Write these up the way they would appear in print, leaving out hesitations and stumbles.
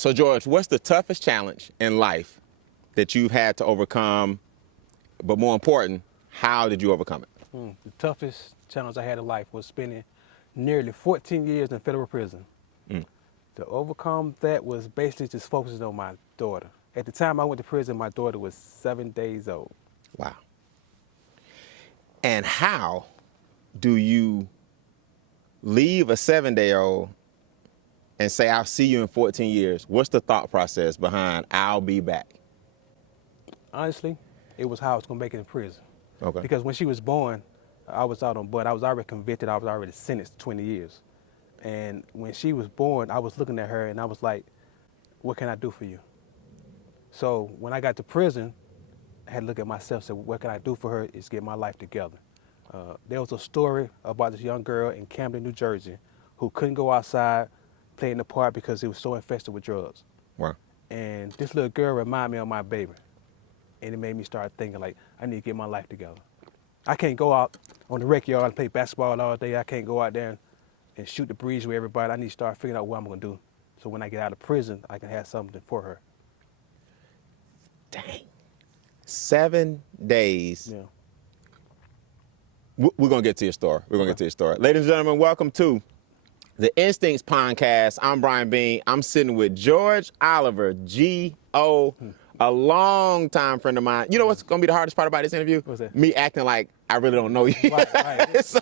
So, George, what's the toughest challenge in life that you've had to overcome? But more important, how did you overcome it? The toughest challenge I had in life was spending nearly 14 years in federal prison. To overcome that was basically just focusing on my daughter. At the time I went to prison, my daughter was 7 days old. Wow. And how do you leave a 7-day-old and say, I'll see you in 14 years? What's the thought process behind I'll be back? Honestly, it was how I was going to make it in prison. Okay. Because when she was born, I was out on bond. I was already convicted. I was already sentenced to 20 years. And when she was born, I was looking at her and I was like, what can I do for you? So when I got to prison, I had to look at myself and say, what can I do for her is get my life together. There was a story about this young girl in Camden, New Jersey, who couldn't go outside, play in the park because it was so infested with drugs. Wow. And this little girl reminded me of my baby. And it made me start thinking, like, I need to get my life together. I can't go out on the rec yard and play basketball all day. I can't go out there and shoot the breeze with everybody. I need to start figuring out what I'm going to do. So when I get out of prison, I can have something for her. Dang. 7 days. Yeah. We're going to get to your story. We're going to get to your story. Ladies and gentlemen, welcome to the Instincts Podcast. I'm Brian Beane. I'm sitting with George Oliver, G.O., a long-time friend of mine. You know what's going to be the hardest part about this interview? What's that? Me acting like I really don't know you. Right. It's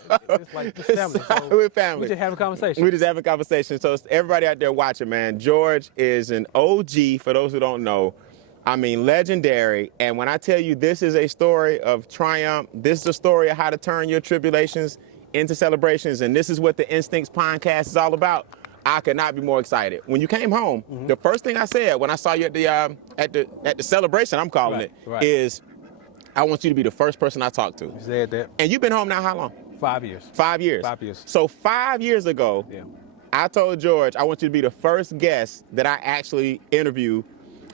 like this family. So we're family. We just having a conversation. We just having a conversation. So everybody out there watching, man, George is an OG, for those who don't know. I mean, legendary. And when I tell you this is a story of triumph, this is a story of how to turn your tribulations into celebrations, and this is what the Instincts Podcast is all about. I could not be more excited. When you came home, the first thing I said when I saw you at the celebration, I'm calling it, is I want you to be the first person I talk to. You said that. And you've been home now how long? 5 years. 5 years. 5 years. So 5 years ago, Yeah. I told George I want you to be the first guest that I actually interview.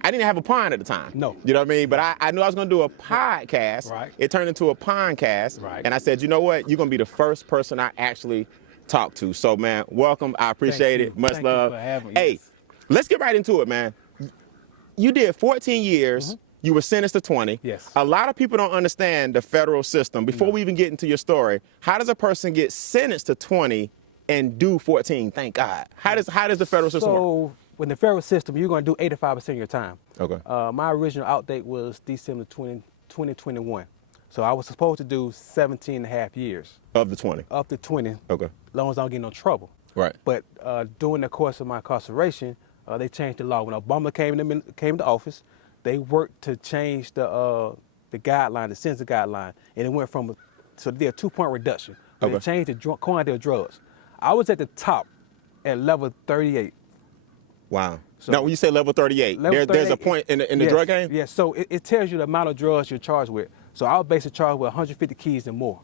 I didn't have a pond at the time. No. You know what I mean? But I knew I was going to do a podcast. Right. It turned into a podcast. Right. And I said, you know what? You're going to be the first person I actually talk to. So, man, welcome. I appreciate it. Much Thank love. you for having me. Hey, Yes. let's get right into it, man. You did 14 years. You were sentenced to 20. Yes. A lot of people don't understand the federal system. Before we even get into your story, how does a person get sentenced to 20 and do 14? Thank God. How does the federal system work? So in the federal system, you're going to do 85% of your time. Okay. My original out date was December 2021. So I was supposed to do 17 and a half years. Of the 20. Up to 20. Okay. As long as I don't get in no trouble. Right. But during the course of my incarceration, they changed the law. When Obama came to office, they worked to change the guideline, the sentencing guideline, and it went from, so they did a 2-point reduction. But Okay. They changed the quantity of drugs. I was at the top at level 38. Wow. So- now, when you say level 38, there's a 38, point in the yes, drug game? Yes, so it tells you the amount of drugs you're charged with. So I was basically charged with 150 keys and more.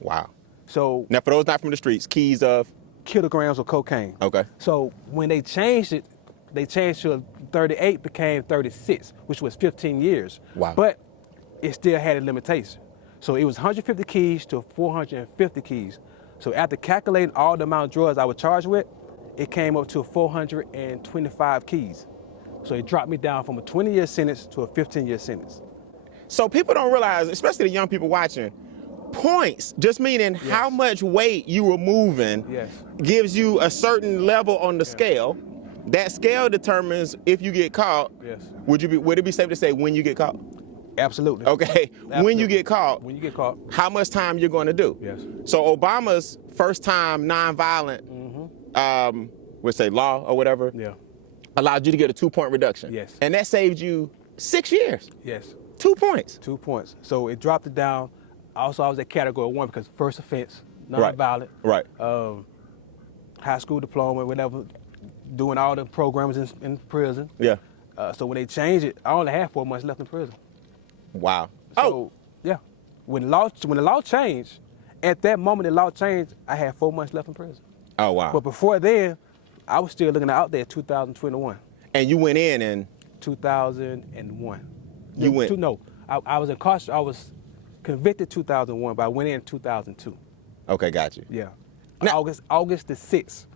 Wow. So Now, for those not from the streets, keys of? kilograms of cocaine. Okay. So when they changed it, they changed to 38, became 36, which was 15 years. Wow. But it still had a limitation. So it was 150 keys to 450 keys. So after calculating all the amount of drugs I was charged with, it came up to 425 keys. So it dropped me down from a 20-year sentence to a 15-year sentence. So people don't realize, especially the young people watching, points, just meaning how much weight you were moving, Yes. gives you a certain level on the scale. That scale determines if you get caught. Yes. Would it be safe to say when you get caught? Absolutely. Okay. When you Absolutely. get caught, When you get caught. how much time you're going to do? Yes. So Obama's first time nonviolent, we'll say law or whatever, Yeah. allowed you to get a 2-point reduction. Yes. And that saved you 6 years. Yes. 2 points. 2 points. So it dropped it down. Also, I was at category 1 because first offense, Right. nonviolent, Right. high school diploma, whatever, doing all the programs in prison. Yeah. So when they changed it, I only had 4 months left in prison. Wow. So, yeah. When the law changed, at that moment the law changed, I had 4 months left in prison. Oh, wow. But before then, I was still looking out there 2021. And you went in and 2001. You went- I was incarcerated. I was convicted 2001, but I went in 2002. okay, got you. Yeah. Now- August the 6th,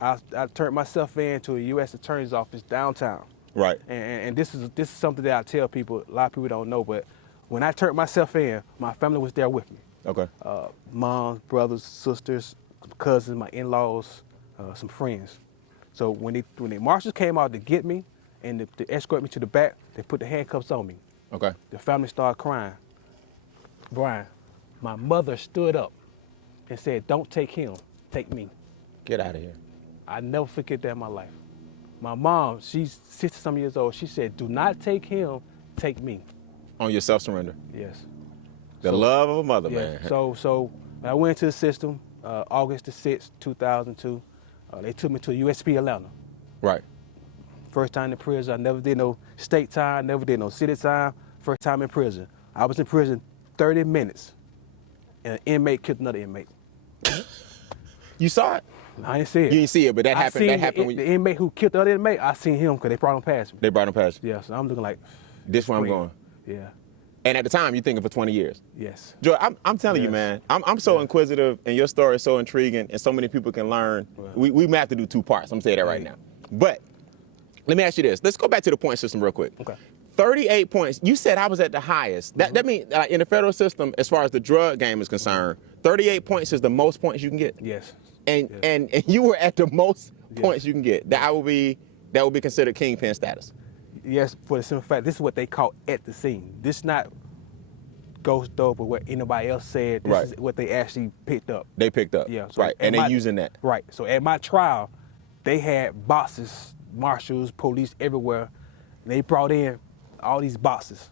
I turned myself in to a U.S. Attorney's office downtown. Right. And this is something that I tell people, a lot of people don't know, but when I turned myself in, my family was there with me. Okay. Moms, brothers, sisters, cousins, my in-laws, some friends. So when the marshals came out to get me and to escort me to the back, they put the handcuffs on me. Okay. The family started crying. Brian, my mother stood up and said, "Don't take him, take me." Get out of here. I never forget that in my life. My mom, she's 60-some years old, she said, "Do not take him, take me." On your self-surrender. Yes. The love of a mother, Yeah. man. So when I went into the system, August the 6th, 2002, they took me to USP Atlanta. Right. First time in prison. I never did no state time, never did no city time. First time in prison. I was in prison 30 minutes, and an inmate killed another inmate. You saw it? I didn't see it. You didn't see it, but that happened. That happened when the inmate who killed the other inmate. I seen him because they brought him past me. they brought him past you. Yeah, so I'm looking like, This where I'm Scream. going. yeah, And at the time, you're thinking for 20 years. yes. Joy, I'm telling you, Yes. man, I'm so inquisitive, and your story is so intriguing, and so many people can learn. Right. We may have to do 2 parts. I'm saying that right Right. now. But let me ask you this. Let's go back to the point system real quick. Okay. 38 points. You said I was at the highest. That means in the federal system, as far as the drug game is concerned, 38 points is the most points you can get. Yes. And Yes. and you were at the most Yes. points you can get. That would be considered Kingpin status. Yes, for the simple fact, this is what they call at the scene. This not ghost dope or what anybody else said. This Right. is what they actually picked up. They picked up. Yeah. So right. at And they my- using that. Right. So at my trial, they had boxes, marshals, police everywhere. And they brought in all these boxes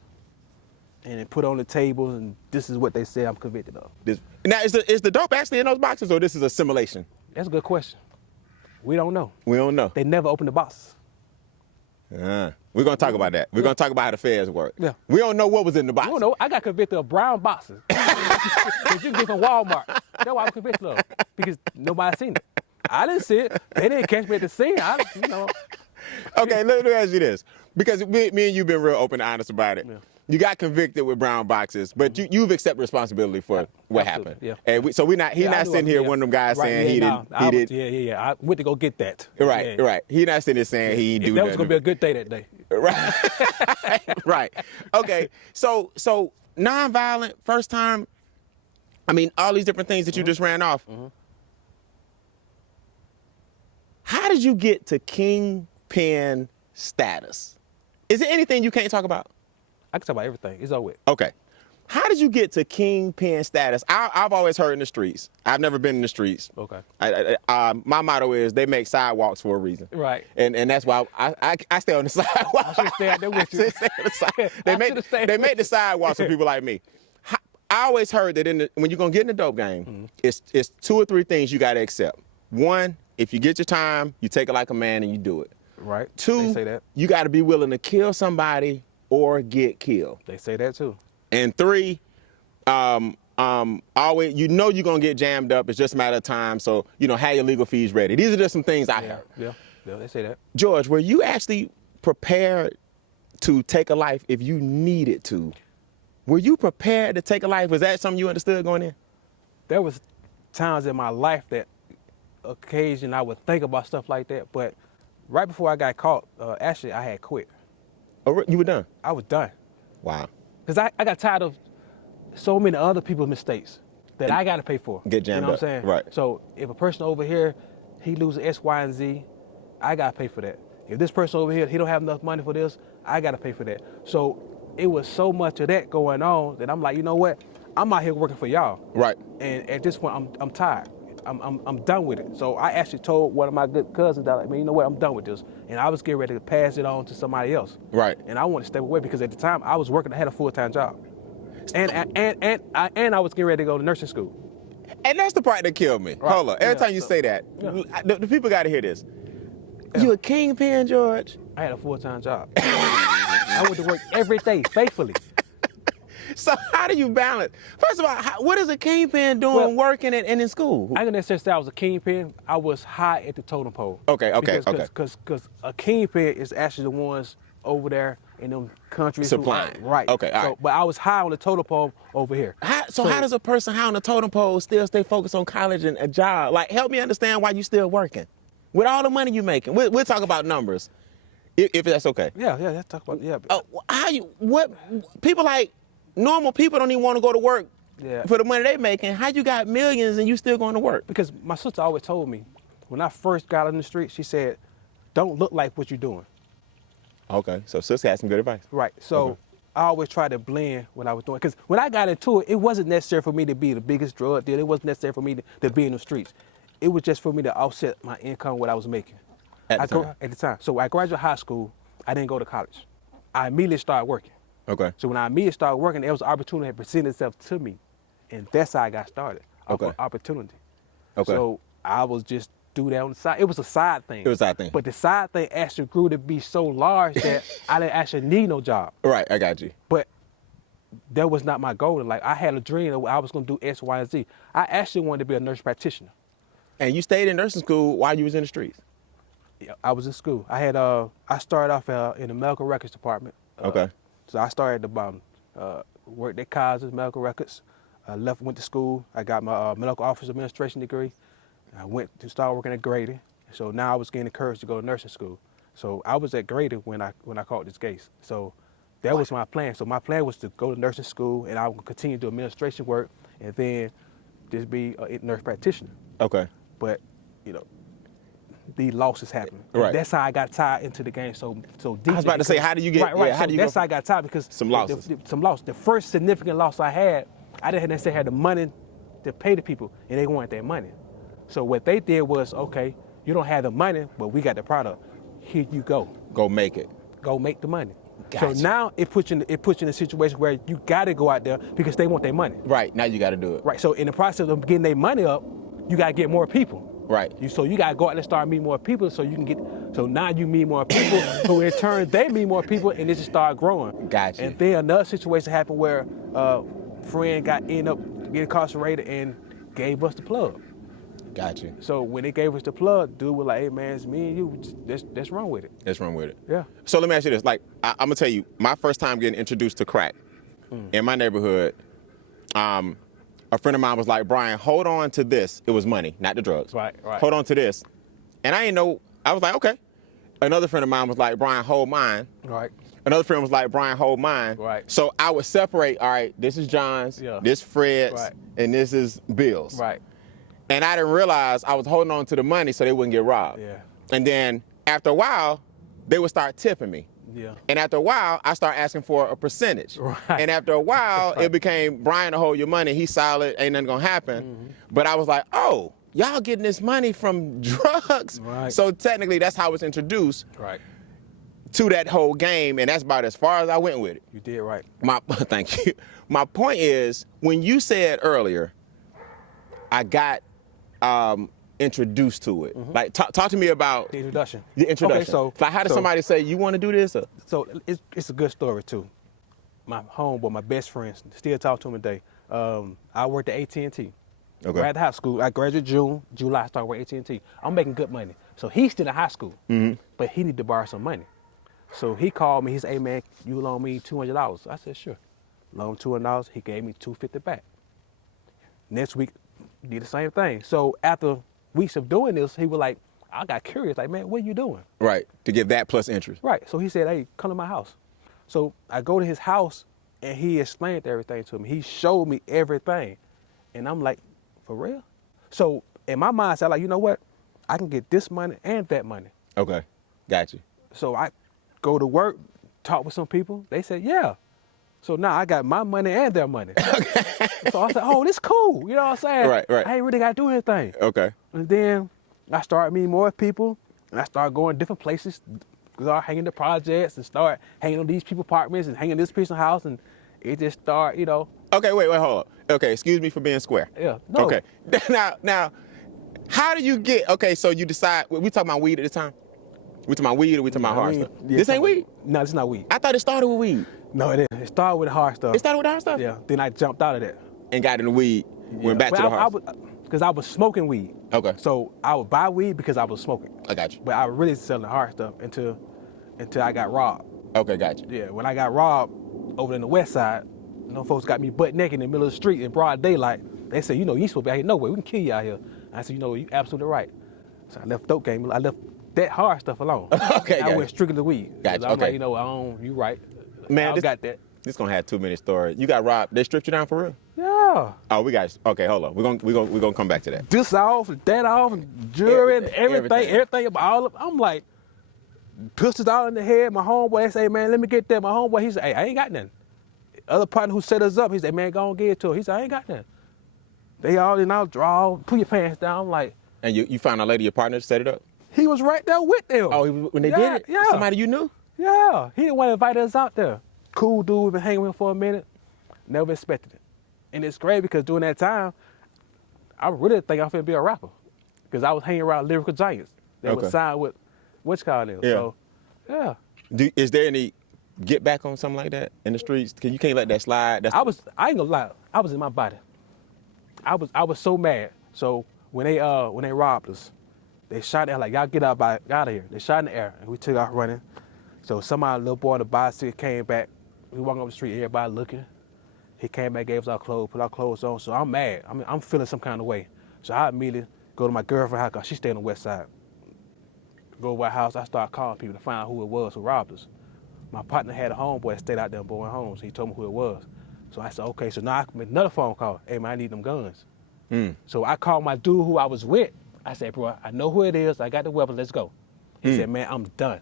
and they put on the table, and this is what they said I'm convicted of. Now, is the dope actually in those boxes, or this is a simulation? That's a good question. We don't know. We don't know. They never opened the boxes. We're going to talk about that. We're going to talk about how the feds work. Yeah. We don't know what was in the box. You don't know. I got convicted of brown boxes that you can get from Walmart. That's why I was convicted of, because nobody seen it. I didn't see it. They didn't catch me at the scene. Okay, let me ask you this. Because me and you've been real open and honest about it. Yeah. You got convicted with brown boxes, but you've accepted responsibility for what Absolutely, happened. yeah. And so he's not sitting here one of them guys saying he didn't. Yeah. I went to go get that. Right, Yeah. right. He's not sitting here saying he didn't do That was gonna be a good day that day. Right. Right. Okay. So nonviolent, first time. I mean, all these different things that you just ran off. How did you get to Kingpin status? Is there anything you can't talk about? I can talk about everything. It's over with. Okay. How did you get to Kingpin status? I've always heard in the streets. I've never been in the streets. Okay. My motto is they make sidewalks for a reason. Right. And that's why I stay on the sidewalk. I should stay out there with you. Stay on the side. I should've stayed They with make the you. sidewalks for people like me. I always heard that when you're gonna get in the dope game, it's 2 or 3 things you gotta accept. 1, if you get your time, you take it like a man and you do it. Right. 2, They say that. you gotta be willing to kill somebody or get killed. They say that too. And 3, always you're gonna get jammed up. It's just a matter of time. So have your legal fees ready. These are just some things I heard. Yeah. They say that. George, were you actually prepared to take a life if you needed to? Were you prepared to take a life? Was that something you understood going in? There was times in my life that occasion I would think about stuff like that, but right before I got caught, actually I had quit. Oh, you were done? I was done. Wow. Because I got tired of so many other people's mistakes that I got to pay for. Get jammed You know up. what I'm saying? Right. So if a person over here, he loses X, Y, and Z, I got to pay for that. If this person over here, he don't have enough money for this, I got to pay for that. So it was so much of that going on that I'm like, you know what? I'm out here working for y'all. Right. And at this point, I'm tired. I'm done with it. So I actually told one of my good cousins that, man, you know what? I'm done with this. And I was getting ready to pass it on to somebody else. Right. And I wanted to step away because at the time I was working, I had a full-time job. And I was getting ready to go to nursing school. And that's the part that killed me. Right. Hold on. Every Yeah, time you so- say that, Yeah. the people got to hear this. You a kingpin, George? I had a full-time job. I went to work every day, faithfully. So how do you balance? First of all, what is a kingpin doing working and in school? I didn't necessarily say I was a kingpin. I was high at the totem pole. Okay. Because a kingpin is actually the ones over there in them countries. Supplying. Right. Okay, all right. But I was high on the totem pole over here. How does a person high on the totem pole still stay focused on college and a job? Like, help me understand why you still working. with all the money you making, we'll talk about numbers, if that's okay. Yeah, let's talk about People like normal people don't even want to go to work Yeah. for the money they making. How you got millions and you still going to work? Because my sister always told me, when I first got on the street, she said, don't look like what you're doing. Okay, so sister had some good advice. Right. So Okay. I always tried to blend what I was doing. Because when I got into it, it wasn't necessary for me to be the biggest drug dealer. It wasn't necessary for me to be in the streets. It was just for me to offset my income, what I was making. At the time? So I graduated high school. I didn't go to college. I immediately started working. Okay. So when I immediately started working, there was an opportunity that presented itself to me. And that's how I got started. Okay. Opportunity. Okay. So I was just do that on the side. It was a side thing. It was a side thing. But the side thing actually grew to be so large that I didn't actually need no job. Right, I got you. But that was not my goal. Like, I had a dream that I was going to do X, Y, and Z. I actually wanted to be a nurse practitioner. And you stayed in nursing school while you was in the streets? Yeah, I was in school. I started off in the medical records department. Okay. So I started at the bottom. Worked at Kaiser's medical records. I went to school. I got my medical office administration degree. I went to start working at Grady. So now I was getting encouraged to go to nursing school. So I was at Grady when I caught this case. So that was my plan. So my plan was to go to nursing school, and I would continue to do administration work, and then just be a nurse practitioner. Okay. But, these losses happen. Right. That's how I got tied into the game so deeply. I was about to say, how do you get? Right. Yeah, how So do you that's go how I got tied, because some losses? Some losses. The first significant loss I had, I didn't necessarily have the money to pay the people, and they wanted their money. So what they did was, okay, you don't have the money, but we got the product. Here you go. Go make it. Go make the money. Gotcha. So now it puts you in a situation where you got to go out there because they want their money. Right, now you got to do it. Right. So in the process of getting their money up, you got to get more people. Right. So you got to go out and start meeting more people so you can get, so now you meet more people, who in turn they meet more people, and it just start growing. Gotcha. And then another situation happened where a friend ended up getting incarcerated and gave us the plug. Got you. So when they gave us the plug, dude was like, hey man, it's me and you, let's run with it. Let's run with it. Yeah. So let me ask you this. Like, I'm going to tell you, my first time getting introduced to crack in my neighborhood, a friend of mine was like, Brian, hold on to this. It was money, not the drugs. Right. Hold on to this. And I didn't know, I was like, okay. Another friend of mine was like, Brian, hold mine. Right. Another friend was like, Brian, hold mine. Right. So I would separate, all right, this is John's, Yeah. this Fred's, Right. and this is Bill's. Right. And I didn't realize I was holding on to the money so they wouldn't get robbed. Yeah. And then after a while, they would start tipping me. Yeah. And after a while, I started asking for a percentage. Right. And after a while, it became Brian to hold your money. He's solid, ain't nothing gonna happen. But I was like, oh, y'all getting this money from drugs. Right. So technically, that's how I was introduced Right. to that whole game, and that's about as far as I went with it. You did right. Thank you. My point is, when you said earlier, I got introduced to it. Like, talk to me about The introduction. the introduction. Okay, so like, how did somebody say, you want to do this? Or? So it's a good story too. My homeboy, my best friend, still talk to him today. I worked at AT&T. Okay. Right at high school. I graduated July, I started working at AT&T. I'm making good money. So he's still in high school, but he need to borrow some money. So he called me, he said, hey man, you loan me $200. I said, sure. Loan $200, he gave me $250 back. Next week, did the same thing. So after weeks of doing this, he was like, I got curious, like, man, what are you doing? Right, to give that plus interest. Right. So he said, hey, come to my house. So I go to his house, and he explained everything to me. He showed me everything. And I'm like, for real? So in my mind, I said, like, you know what? I can get this money and that money. Okay, got you. So I go to work, talk with some people. They said, yeah. So now I got my money and their money. So I said, oh, this cool. You know what I'm saying? Right. I ain't really got to do anything. Okay. And then I started meeting more people, and I started going different places, start hanging the projects, and start hanging on these people's apartments and hanging in this person's house, and it just started, you know. Okay, wait, hold up. Okay, excuse me for being square. Yeah, no. Okay, now, how do you get, okay, so you decide, we talking about weed at the time? We talking about weed or we talking about hard stuff? This ain't weed? No, this is not weed. I thought it started with weed. No, it didn't. It started with the hard stuff. It started with the hard stuff? Yeah, then I jumped out of that. And got in the weed, went back to the hard stuff. Because I was smoking weed. Okay. So I would buy weed because I was smoking. I got you. But I was really selling the hard stuff until I got robbed. Okay, got you. Yeah, when I got robbed over in the west side, folks got me butt naked in the middle of the street in broad daylight. They said, you ain't supposed to be out here nowhere. We can kill you out here. And I said, you're absolutely right. So I left dope game. I left that hard stuff alone. Okay, I went strictly to weed. Gotcha. I'm Okay. like, you right. Man, I got that. This gonna have too many stories. You got robbed. They stripped you down for real? Yeah. Oh, okay, hold on. We're gonna come back to that. This off, that off, and jewelry, and Everything. everything about all of. I'm like, pistols all in the head. My homeboy, they say, man, let me get that. My homeboy, he said, hey, I ain't got nothing. Other partner who set us up, he said, man, go on, get it to him. He said, I ain't got nothing. They all in our draw, pull your pants down. I'm like. And you found a lady, your partner, to set it up? He was right there with them. Oh, when they did it? Yeah. Somebody you knew? Yeah. He didn't want to invite us out there. Cool dude, we've been hanging with him for a minute. Never expected it. And it's great because during that time, I really think I was finna be a rapper. Because I was hanging around lyrical giants that was signed with what's called them. Yeah. So, yeah. Is there any get back on something like that in the streets? Cause you can't let that slide. I ain't gonna lie, I was in my body. I was so mad. So when they robbed us, they shot at like, y'all get out of here. They shot in the air and we took off running. So somebody, little boy on the bicycle came back. We walking up the street, everybody looking. He came back, gave us our clothes, put our clothes on. So I'm mad. I'm feeling some kind of way. So I immediately go to my girlfriend's house, cause she stayed on the west side. Go to her house, I start calling people to find out who it was who robbed us. My partner had a homeboy that stayed out there in Bowen Homes. He told me who it was. So I said, okay, so now I make another phone call. Hey man, I need them guns. So I called my dude who I was with. I said, bro, I know who it is. I got the weapon, let's go. He said, man, I'm done.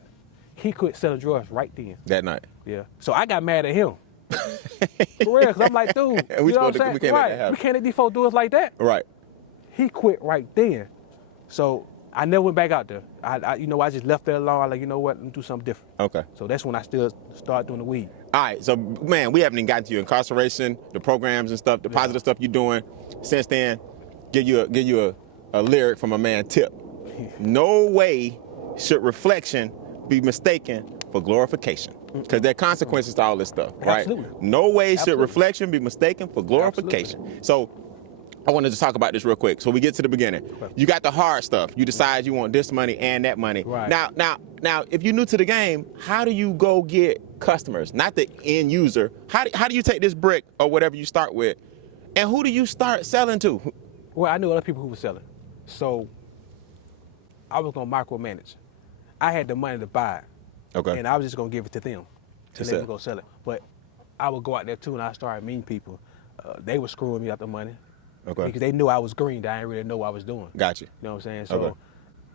He quit selling drugs right then. That night? Yeah. So I got mad at him. For real, because I'm like, dude, we you know what I'm saying? we can't let that happen. We can't let these folks do us like that. Right. He quit right then. So I never went back out there. I just left that alone. I like, you know what, let me do something different. Okay. So that's when I still started doing the weed. All right, so man, we haven't even gotten to your incarceration, the programs and stuff, the positive stuff you're doing since then. Give you a lyric from a man, Tip. No way should reflection be mistaken for glorification. Because there are consequences to all this stuff, right? Absolutely. No way should Absolutely. reflection be mistaken for glorification. Absolutely. So I wanted to talk about this real quick. So we get to the beginning. Okay. You got the hard stuff. You decide you want this money and that money. Right. Now, if you're new to the game, how do you go get customers? Not the end user. How do you take this brick or whatever you start with, and who do you start selling to? Well, I knew other people who were selling. So I was gonna micromanage. I had the money to buy it. Okay. And I was just gonna give it to them. To And they sell. would go sell it. But I would go out there too and I started meeting people. They were screwing me out the money. Okay. Because they knew I was green, I didn't really know what I was doing. Gotcha. You know what I'm saying? So Okay.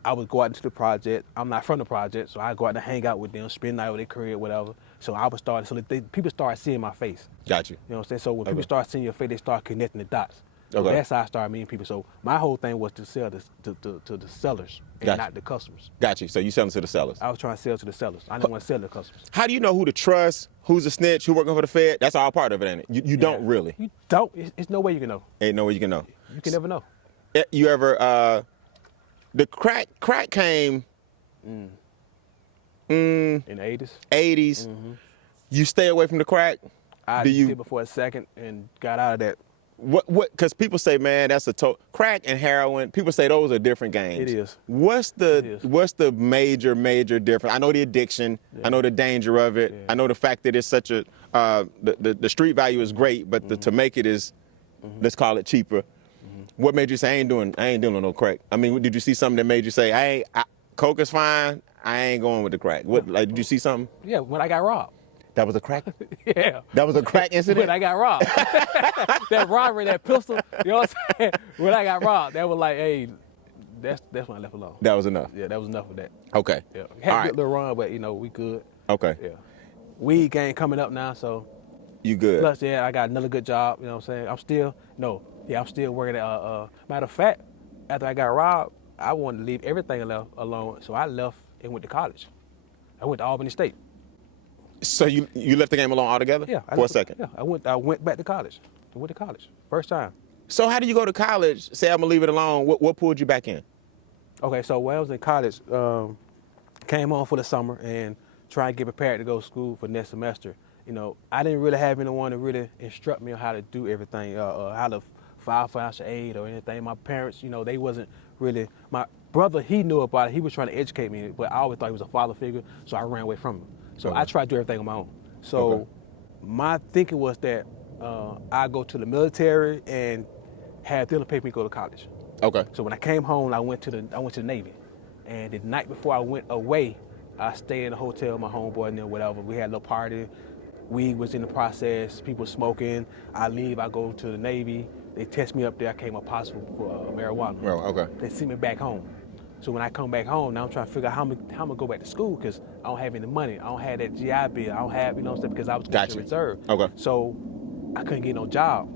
I would go out into the project. I'm not from the project, so I go out and hang out with them, spend the night with their career, whatever. So I was starting, so that people started seeing my face. Got you. You know what I'm saying? So when Okay. people start seeing your face, they start connecting the dots. So Okay. that's how I started meeting people. So my whole thing was to sell this to the sellers and Gotcha. not the customers. Got you. So you selling to the sellers. I was trying to sell to the sellers. I didn't want to sell to the customers. How do you know who to trust, who's a snitch, who working for the Fed? That's all part of it, ain't it? You don't really. You don't. It's no way you can know. Ain't no way you can know. You can never know. You ever the crack came In the 80s, 80s. You stay away from the crack. I Do you did before a second and got out of that. what? Because people say, man, that's crack and heroin. People say those are different games. It is. What's It is. the major difference? I know the addiction. I know the danger of it. Yeah. I know the fact that it's such a the street value is great, but to make it is, let's call it cheaper. What made you say I ain't doing no crack? I mean, did you see something that made you say, coke is fine, I ain't going with the crack? What, like, did you see something? Yeah, when I got robbed. That was a crack? Yeah. That was a crack incident? When I got robbed. That robbery, that pistol, you know what I'm saying? When I got robbed, that was like, hey, that's when I left alone. That was enough? Yeah, that was enough of that. Okay. Yeah. All Had a right. good little run, but we good. Okay. Yeah. Weed game coming up now, so You good? plus, I got another good job, you know what I'm saying? I'm still working at, matter of fact, after I got robbed, I wanted to leave everything alone, so I left and went to college. I went to Albany State. So you left the game alone altogether? Yeah. For a second? Yeah, I went back to college. I went to college, first time. So how do you go to college, say I'm gonna leave it alone, what pulled you back in? Okay, so when I was in college, came home for the summer and trying to get prepared to go to school for next semester. You know, I didn't really have anyone to really instruct me on how to do everything, how to file financial aid or anything. My parents, they wasn't really, my brother, he knew about it. He was trying to educate me, but I always thought he was a father figure, so I ran away from him. So Okay. I tried to do everything on my own. So Okay. my thinking was that I go to the military and have them to pay me to go to college. Okay. So when I came home, I went to the Navy. And the night before I went away, I stayed in a hotel with my homeboy and then whatever. We had a little party. Weed was in the process. People smoking. I leave. I go to the Navy. They test me up there. I came up positive for marijuana. Oh, okay. They send me back home. So when I come back home, now I'm trying to figure out how I'm going to go back to school because I don't have any money. I don't have that GI Bill. I don't have, you know what I'm saying, because I was in reserve. Okay. So I couldn't get no job.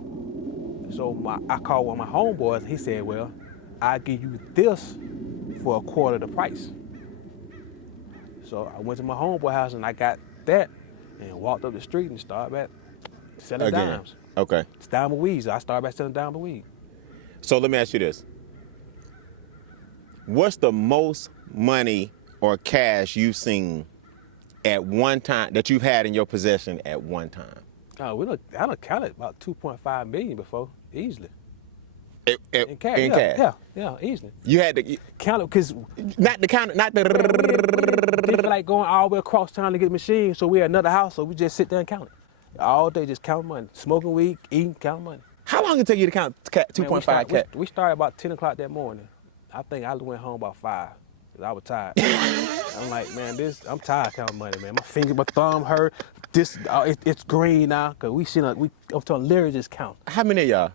So I called one of my homeboys. He said, well, I'll give you this for a quarter of the price. So I went to my homeboy house and I got that and walked up the street and started back selling dimes. Okay. It's dime of weed. So I started back selling dime of weed. So let me ask you this. What's the most money or cash you've seen at one time that you've had in your possession at one time? I done counted about 2.5 million before, easily. In cash. Yeah, easily. You had to count it because not we like going all the way across town to get a machine. So we at another house, so we just sit there and count it all day, just count money, smoking weed, eating, counting money. How long did it take you to count 2.5 cash? We started about 10 o'clock that morning. I think I went home about 5 because I was tired. I'm like, man, I'm tired counting money, man. My finger, my thumb hurt. It's green now because I'm talking literally just count. How many of y'all?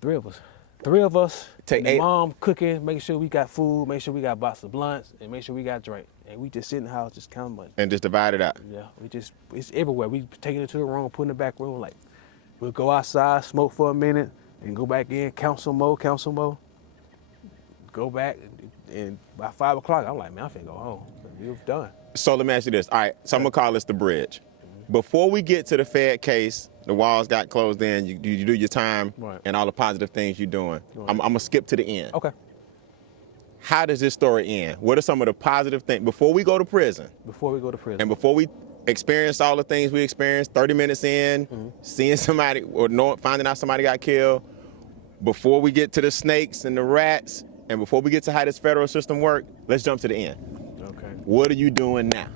3 of us. 3 of us. Take 8. Mom cooking, making sure we got food, make sure we got boxes of blunts, and make sure we got drink. And we just sit in the house, just counting money. And just divide it out. Yeah, it's everywhere. We taking it to the room, putting it back room. Like, we'll go outside, smoke for a minute, and go back in, count some more. Go back, and by 5 o'clock, I'm like, man, I'm finna go home. We're done. So let me ask you this. All right, so I'm gonna call this the bridge. Before we get to the Fed case, the walls got closed in, you do your time, right, and all the positive things you're doing. Right. I'm gonna skip to the end. Okay. How does this story end? What are some of the positive things before we go to prison? Before we go to prison. And before we experience all the things we experienced, 30 minutes in, seeing somebody or finding out somebody got killed, before we get to the snakes and the rats, and before we get to how this federal system works, let's jump to the end. Okay. What are you doing now?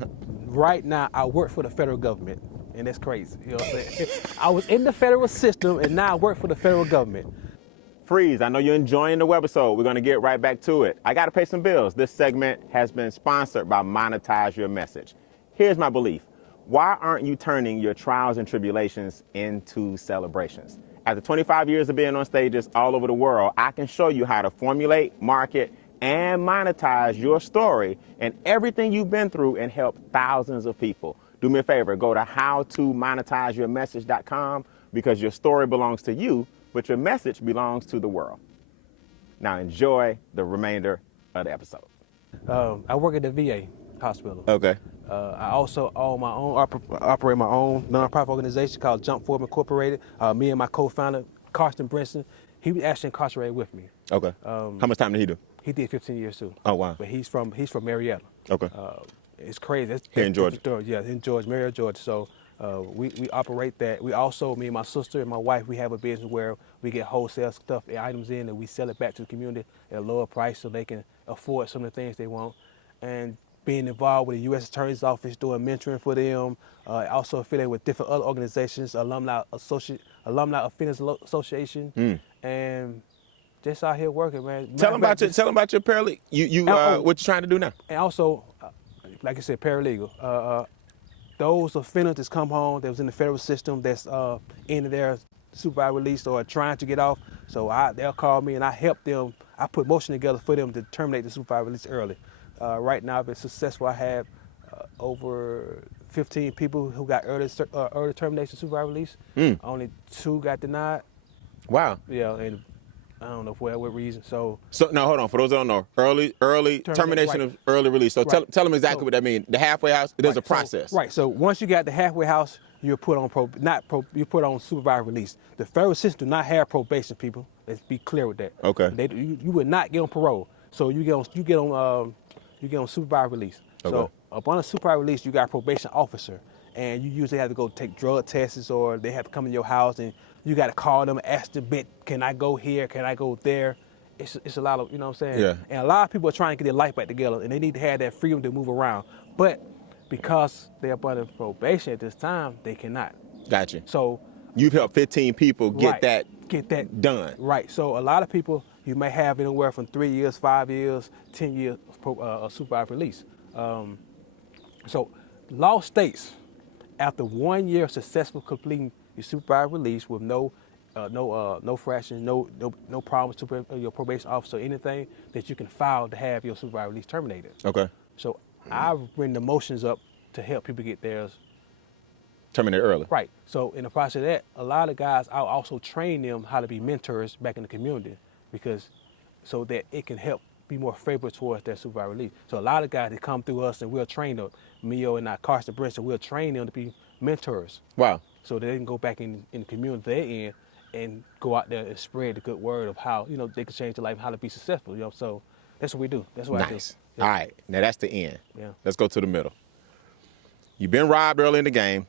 Right now, I work for the federal government, and that's crazy. You know what I'm saying? I was in the federal system, and now I work for the federal government. Freeze, I know you're enjoying the webisode. We're going to get right back to it. I got to pay some bills. This segment has been sponsored by Monetize Your Message. Here's my belief. Why aren't you turning your trials and tribulations into celebrations? After 25 years of being on stages all over the world, I can show you how to formulate, market, and monetize your story and everything you've been through and help thousands of people. Do me a favor, go to howtomonetizeyourmessage.com because your story belongs to you, but your message belongs to the world. Now enjoy the remainder of the episode. I work at the VA hospital. Okay. I also own my own, operate my own nonprofit organization called Jump Forward Incorporated. Me and my co-founder, Carson Brinson, he was actually incarcerated with me. Okay. How much time did he do? He did 15 years too. Oh, wow. But he's from Marietta. Okay. It's crazy. Here in Georgia. Yeah, in Georgia, Marietta, Georgia. So we operate that. We also, me and my sister and my wife, we have a business where we get wholesale stuff and items in and we sell it back to the community at a lower price so they can afford some of the things they want. And being involved with the U.S. Attorney's Office, doing mentoring for them, also affiliated with different other organizations, Alumni Offenders Association, and just out here working, man. Tell them about your paralegal. What you trying to do now? And also, like I said, paralegal. Those offenders that's come home, that was in the federal system, that's in their supervised release or trying to get off. So they'll call me and I help them. I put motion together for them to terminate the supervised release early. Right now, I've been successful. I have over 15 people who got early termination supervised release. Only 2 got denied. Wow. Yeah, and I don't know for what reason. So now hold on. For those that don't know, early termination of early release. So tell them exactly what that means. The halfway house. There's a process. So once you got the halfway house, you're put on you put on supervised release. The federal system do not have probation, people. Let's be clear with that. Okay. You would not get on parole. So you get on supervised release. Okay. So upon a supervised release, you got a probation officer, and you usually have to go take drug tests, or they have to come in your house, and you got to call them, ask them, can I go here? Can I go there? It's a lot of, you know what I'm saying? Yeah. And a lot of people are trying to get their life back together, and they need to have that freedom to move around. But because they're under probation at this time, they cannot. Gotcha. So you've helped 15 people get that done. Right. So a lot of people you may have anywhere from 3 years, 5 years, 10 years of supervised release. So law states, after 1 year of successful completing your supervised release with no fractions, no problems to your probation officer, anything, that you can file to have your supervised release terminated. Okay. So I've written the motions up to help people get theirs Terminate early. right. So in the process of that, a lot of guys, I'll also train them how to be mentors back in the community, because so that it can help be more favorable towards their supervised release. So a lot of guys that come through us, and we'll train them, Mio and Carson Brinson, we'll train them to be mentors. Wow. So that they can go back in the community they're in and go out there and spread the good word of how, they can change their life, how to be successful, So that's what we do. That's what I do. Nice. Yeah. All right. Now that's the end. Yeah. Let's go to the middle. You've been robbed early in the game.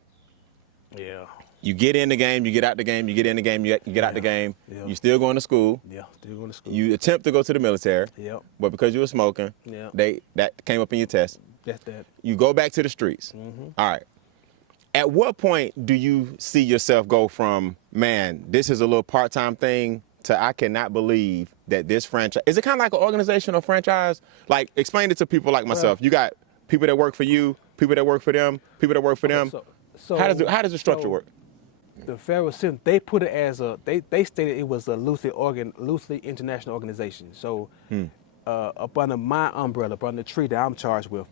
Yeah. You get in the game, you get out the game, you get in the game, you get out the game. Yeah. You still going to school. Yeah, still going to school. You attempt to go to the military. Yep. But because you were smoking, Yeah. that came up in your test. That's that. You go back to the streets. All right. At what point do you see yourself go from, man, this is a little part-time thing, to I cannot believe that this franchise, is it kind of like an organization or franchise? Like, explain it to people like myself. You got people that work for you, people that work for them, people that work for them. So how does the structure work? The federal system, they put it as they stated it was a loosely international organization. So up under my umbrella, up under the tree that I'm charged with,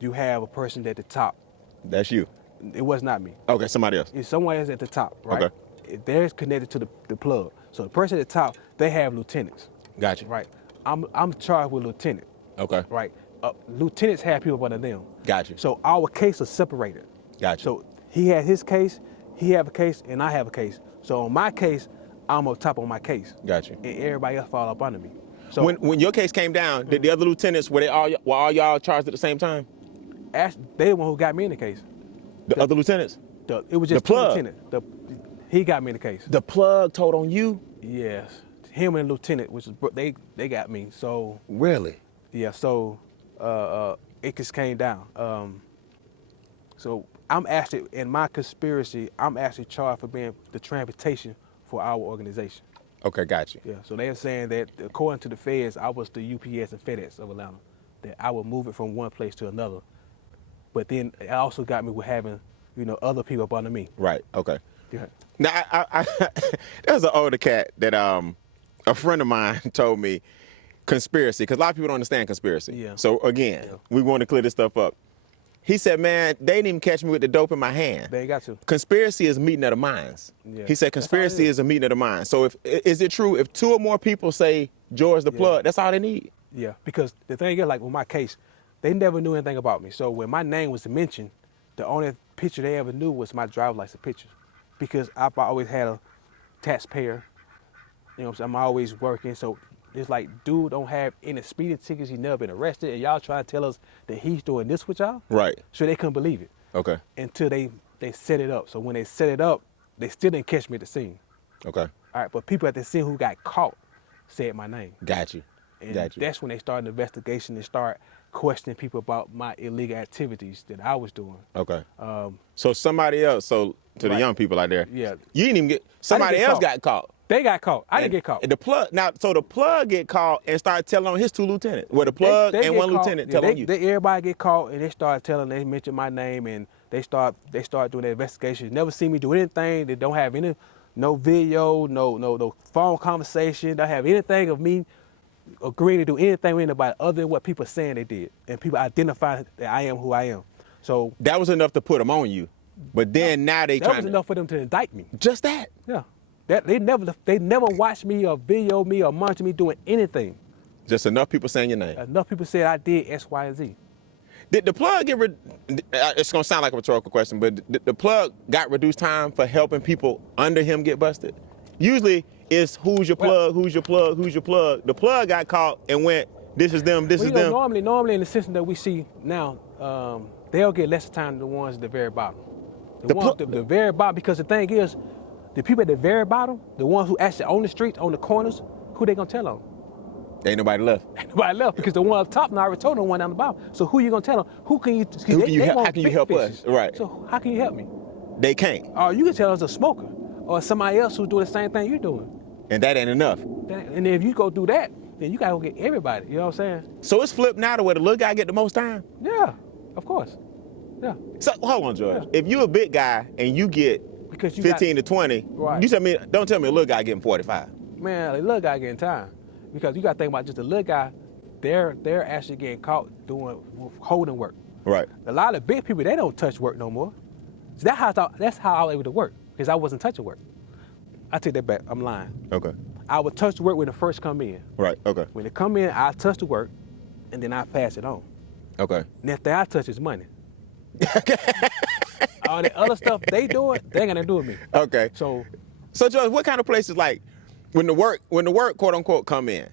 you have a person at the top. That's you. It was not me. Okay, somebody else. It's someone else at the top, right? Okay. They're connected to the plug. So the person at the top, they have lieutenants. Gotcha. Right. I'm charged with lieutenant. Okay. Right. Lieutenants have people under them. Gotcha. So our case is separated. Gotcha. So he had his case, he have a case, and I have a case. So on my case, I'm up top on my case. Gotcha. And everybody else fall up under me. So when your case came down, did the other lieutenants, were all y'all charged at the same time? they the one who got me in the case. The other lieutenants? It was just The plug. two lieutenants. He got me in the case. The plug told on you? Yes. Him and lieutenant, which is they got me. So Really? yeah. So it just came down. So I'm actually, in my conspiracy, I'm actually charged for being the transportation for our organization. Okay, gotcha. Yeah, so they're saying that according to the feds, I was the UPS and FedEx of Atlanta, that I would move it from one place to another. But then it also got me with having, other people up under me. Right, okay. Yeah. Now, there was an older cat that a friend of mine told me, conspiracy, because a lot of people don't understand conspiracy. Yeah. So again, we want to clear this stuff up. He said, man, they didn't even catch me with the dope in my hand. They ain't got to. Conspiracy is a meeting of the minds. Yeah. He said conspiracy is a meeting of the minds. So is it true if two or more people say George the plug, that's all they need? Yeah, because the thing is, like with my case, they never knew anything about me. So when my name was mentioned, the only picture they ever knew was my driver's license picture. Because I've always had a taxpayer, I'm always working. So it's like, dude don't have any speeding tickets, he never been arrested, and y'all trying to tell us that he's doing this with y'all? Right. So they couldn't believe it. Okay. Until they set it up. So when they set it up, they still didn't catch me at the scene. Okay. All right, but people at the scene who got caught said my name. Got you. And Got you. that's when they started the investigation and start questioning people about my illegal activities that I was doing. Okay. So somebody else, to the Right. young people out there, Yeah. you didn't even get, somebody get else caught. got caught. They got caught. I didn't get caught. The plug, so the plug get caught and started telling on his two lieutenants. Well, the plug They and get one caught. lieutenant Yeah, tell on you. Everybody get caught, and they start telling. They mention my name, and they start doing their investigation. Never see me do anything. They don't have no video, no phone conversation. Don't have anything of me agreeing to do anything with anybody other than what people are saying they did, and people identify that I am who I am. So that was enough to put them on you. But then now they that trying was enough for them to indict me. Just that. Yeah. They never watched me or video me or monitor me doing anything. Just enough people saying your name. Enough people said I did X, Y, and Z. Did the plug get it's gonna sound like a rhetorical question, but the plug got reduced time for helping people under him get busted? Usually it's who's your plug, who's your plug, who's your plug. The plug got caught and went, this is them, this is them. Normally in the system that we see now, they'll get less time than the ones at the very bottom. The very bottom, because the thing is, the people at the very bottom, the ones who actually on the streets, on the corners, who they gonna tell on? Ain't nobody left. Ain't nobody left, because the one up top, I already told them one down the bottom. So who you gonna tell them? How can you help us? Right. So how can you help me? They can't. Or you can tell us a smoker, or somebody else who's doing the same thing you're doing. And that ain't enough. And then if you go do that, then you gotta go get everybody. You know what I'm saying? So it's flipped now to where the little guy get the most time? Yeah, of course. Yeah. So hold on, George. Yeah. If you a big guy and you get Because you 15 to 20, Right. don't tell me a little guy getting 45. Man, the little guy getting time. Because you gotta think about just the little guy, they're actually getting caught doing holding work. Right. A lot of big people, they don't touch work no more. So that's how I was able to work, because I wasn't touching work. I take that back, I'm lying. Okay. I would touch the work when it first come in. Right, okay. When it come in, I touch the work, and then I pass it on. Okay. Next thing I touch is money. All that other stuff they doing, they ain't gonna do with me. Okay. So George, what kind of places, like when the work quote unquote come in,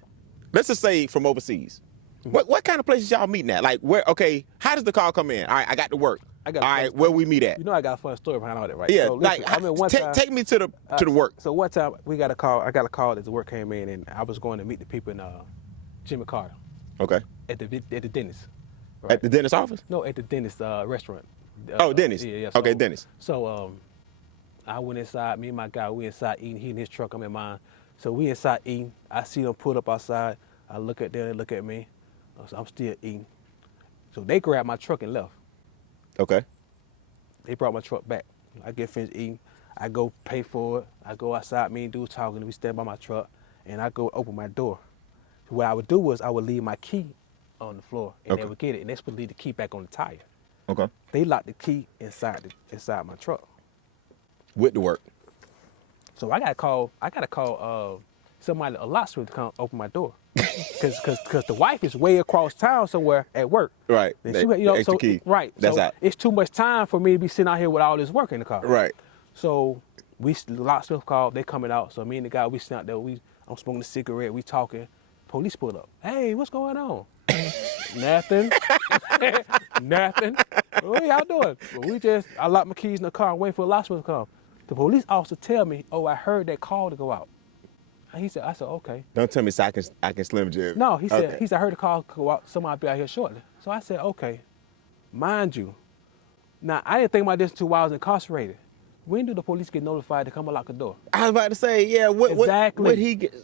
let's just say from overseas, what kind of places y'all meeting at? Like where? Okay, how does the call come in? All right, I got to work. All right, where we meet at? You know I got a fun story behind all that, right? Yeah, So listen, take me to the work. So one time we got a call. I got a call that the work came in, and I was going to meet the people in Jimmy Carter Okay. at the dentist. At the dentist office? No, at the dentist restaurant. Dentist. Yeah. Okay, dentist. So I went inside. Me and my guy, we inside eating. He in his truck, I'm in mine. So we inside eating. I see them pull up outside. I look at them. They look at me. So I'm still eating. So they grabbed my truck and left. Okay. They brought my truck back. I get finished eating. I go pay for it. I go outside. Me and dude talking. We stand by my truck, and I go open my door. What I would do was I would leave my key on the floor, and they would get it, and they supposed to leave the key back on the tire. Okay. They locked the key inside my truck. With the work. So I gotta call somebody, a locksmith, to come open my door, because the wife is way across town somewhere at work. Right. And she, extra key. Right. That's so out. it's too much time for me to be sitting out here with all this work in the car. Right. So the locksmith called. They coming out. So me and the guy, we sitting out there. I'm smoking a cigarette. We talking. Police pulled up. Hey, what's going on? Nothing. Nothing. What y'all doing? Well, I locked my keys in the car and waiting for the locksmith to come. The police officer tell me, oh, I heard that call to go out. And I said, okay. Don't tell me so I can Slim Jim. No, he said, okay. I heard the call go out. Somebody be out here shortly. So I said, okay. Mind you, now I didn't think about this until I was incarcerated. When do the police get notified to come and lock the door? I was about to say, yeah. Exactly. What he get?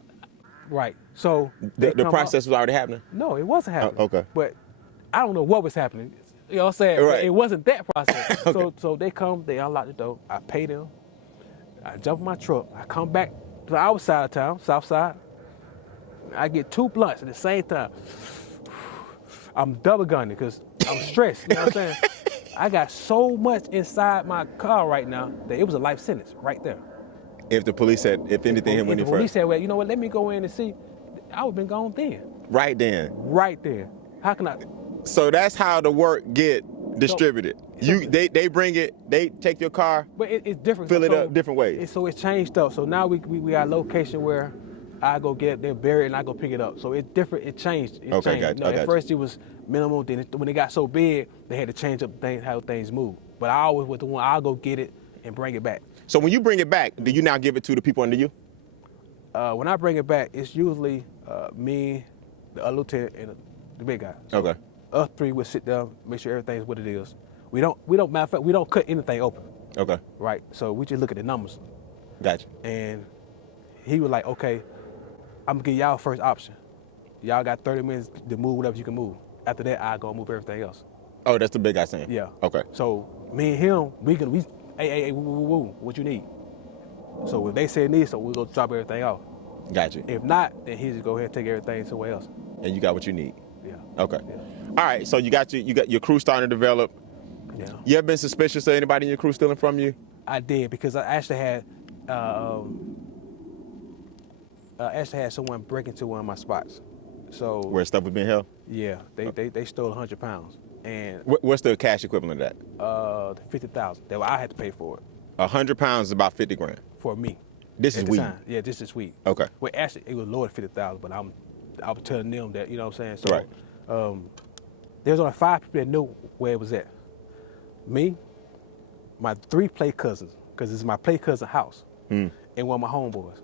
Right. So The process was already happening. No, it wasn't happening. Okay. But I don't know what was happening. You know what I'm saying? Right. It wasn't that process. Okay. So they come, they unlock the door. I pay them. I jump in my truck. I come back to the other side of town, south side. I get 2 blunts at the same time. I'm double gunning because I'm stressed. You know what I'm saying? I got so much inside my car right now that it was a life sentence right there. If the police said, if anything, him when he If the police first. said, well, you know what, let me go in and see, I would have been gone then. Right then. Right there. How can I? So that's how the work get distributed. So- They bring it, they take your car, But it's different. fill it up different ways. So it's changed up. So now we got a location where I go get it, they're buried, and I go pick it up. So it's different. It changed. It Okay, changed. gotcha, You know, I gotcha. at first it was minimal. Then when it got so big, they had to change up how things move. But I always was the one. I'll go get it and bring it back. So when you bring it back, do you now give it to the people under you? When I bring it back, it's usually me, the lieutenant, and the big guy. Okay. Us three will sit down, make sure everything's what it is. We don't. Matter of fact, we don't cut anything open. Okay. Right. So we just look at the numbers. Gotcha. And he was like, okay, I'm gonna give y'all first option. Y'all got 30 minutes to move whatever you can move. After that, I go move everything else. Oh, that's the big guy saying? Yeah. Okay. So me and him, hey, woo, what you need? So if they say need, so we'll go drop everything off. Gotcha. If not, then he just go ahead and take everything somewhere else. And you got what you need? Yeah. Okay. Yeah. All right, so you got your crew starting to develop. Yeah. You ever been suspicious of anybody in your crew stealing from you? I did, because I actually had someone break into one of my spots. So Where stuff was being held? yeah, they stole 100 pounds. And What's the cash equivalent of that? 50,000. That I had to pay for it 100 pounds is about 50 grand. for me. This is at the weed. time. Yeah, this is weed. Okay. Well, actually, it was lower than 50,000, but I was telling them that, you know what I'm saying. So, Right. There's only 5 people that knew where it was at. Me, my 3 play cousins, because it's my play cousin house, and one of my homeboys.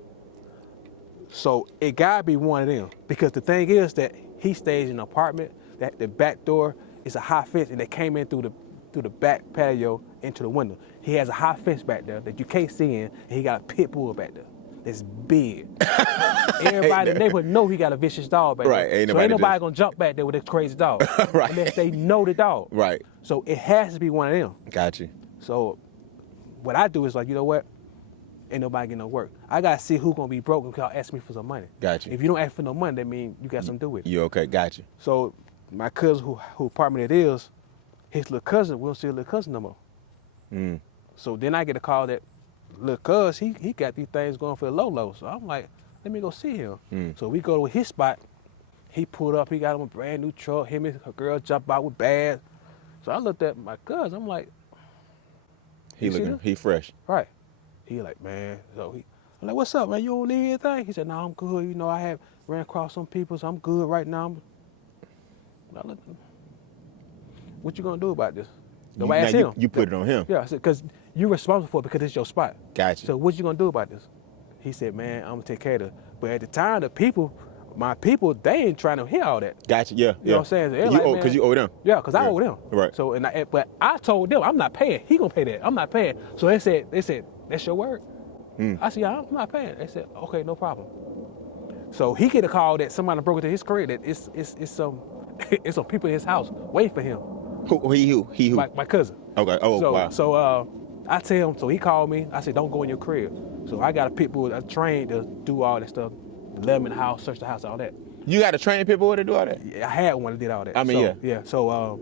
So it gotta be one of them, because the thing is that he stays in an apartment that the back door is a high fence, and they came in through the back patio into the window. He has a high fence back there that you can't see in, and he got a pit bull back there. that's big. Everybody in the neighborhood know he got a vicious dog back Right, there. ain't So ain't nobody nobody gonna jump back there with this crazy dog. Right. Unless they know the dog. Right. So it has to be one of them. Got you. So what I do is like, you know what? Ain't nobody getting no work. I gotta see who gonna be broke because y'all ask me for some money. Got you. If you don't ask for no money, that means you got something to do with it. You okay? Got you. So my cousin who apartment it is, his little cousin, we don't see a little cousin no more. Mm. So then I get a call that little cuz, he got these things going for the low. So I'm like, let me go see him. Mm. So we go to his spot. He pulled up, he got him a brand new truck. Him and her girl jump out with bags. So I looked at my cousin, I'm like, He fresh. right. He like, man, I'm like, what's up, man? You don't need anything? He said, no, I'm good. You know, I have ran across some people, so I'm good right now. What you gonna do about this? Nobody asked him. You put it on him. Yeah, because you're responsible for it because it's your spot. Gotcha. So what you gonna do about this? He said, man, I'm gonna take care of it. But at the time, my people, they ain't trying to hear all that. Gotcha. Yeah. You know what I'm saying? They're Because you owe them. Yeah, because I owe them. Right. So but I told them I'm not paying. He gonna pay that. I'm not paying. So they said, that's your word. I said, yeah, I'm not paying. They said, okay, no problem. So he get a call that somebody broke into his crib. That it's some people in his house waiting for him. Who? My cousin. Okay. Oh, wow. So I tell him. So he called me. I said, don't go in your crib. So I got a pit bull trained to do all that stuff. Let him in the house, search the house, all that. You got to train people to do all that? Yeah, I had one that did all that. I mean, so, yeah. So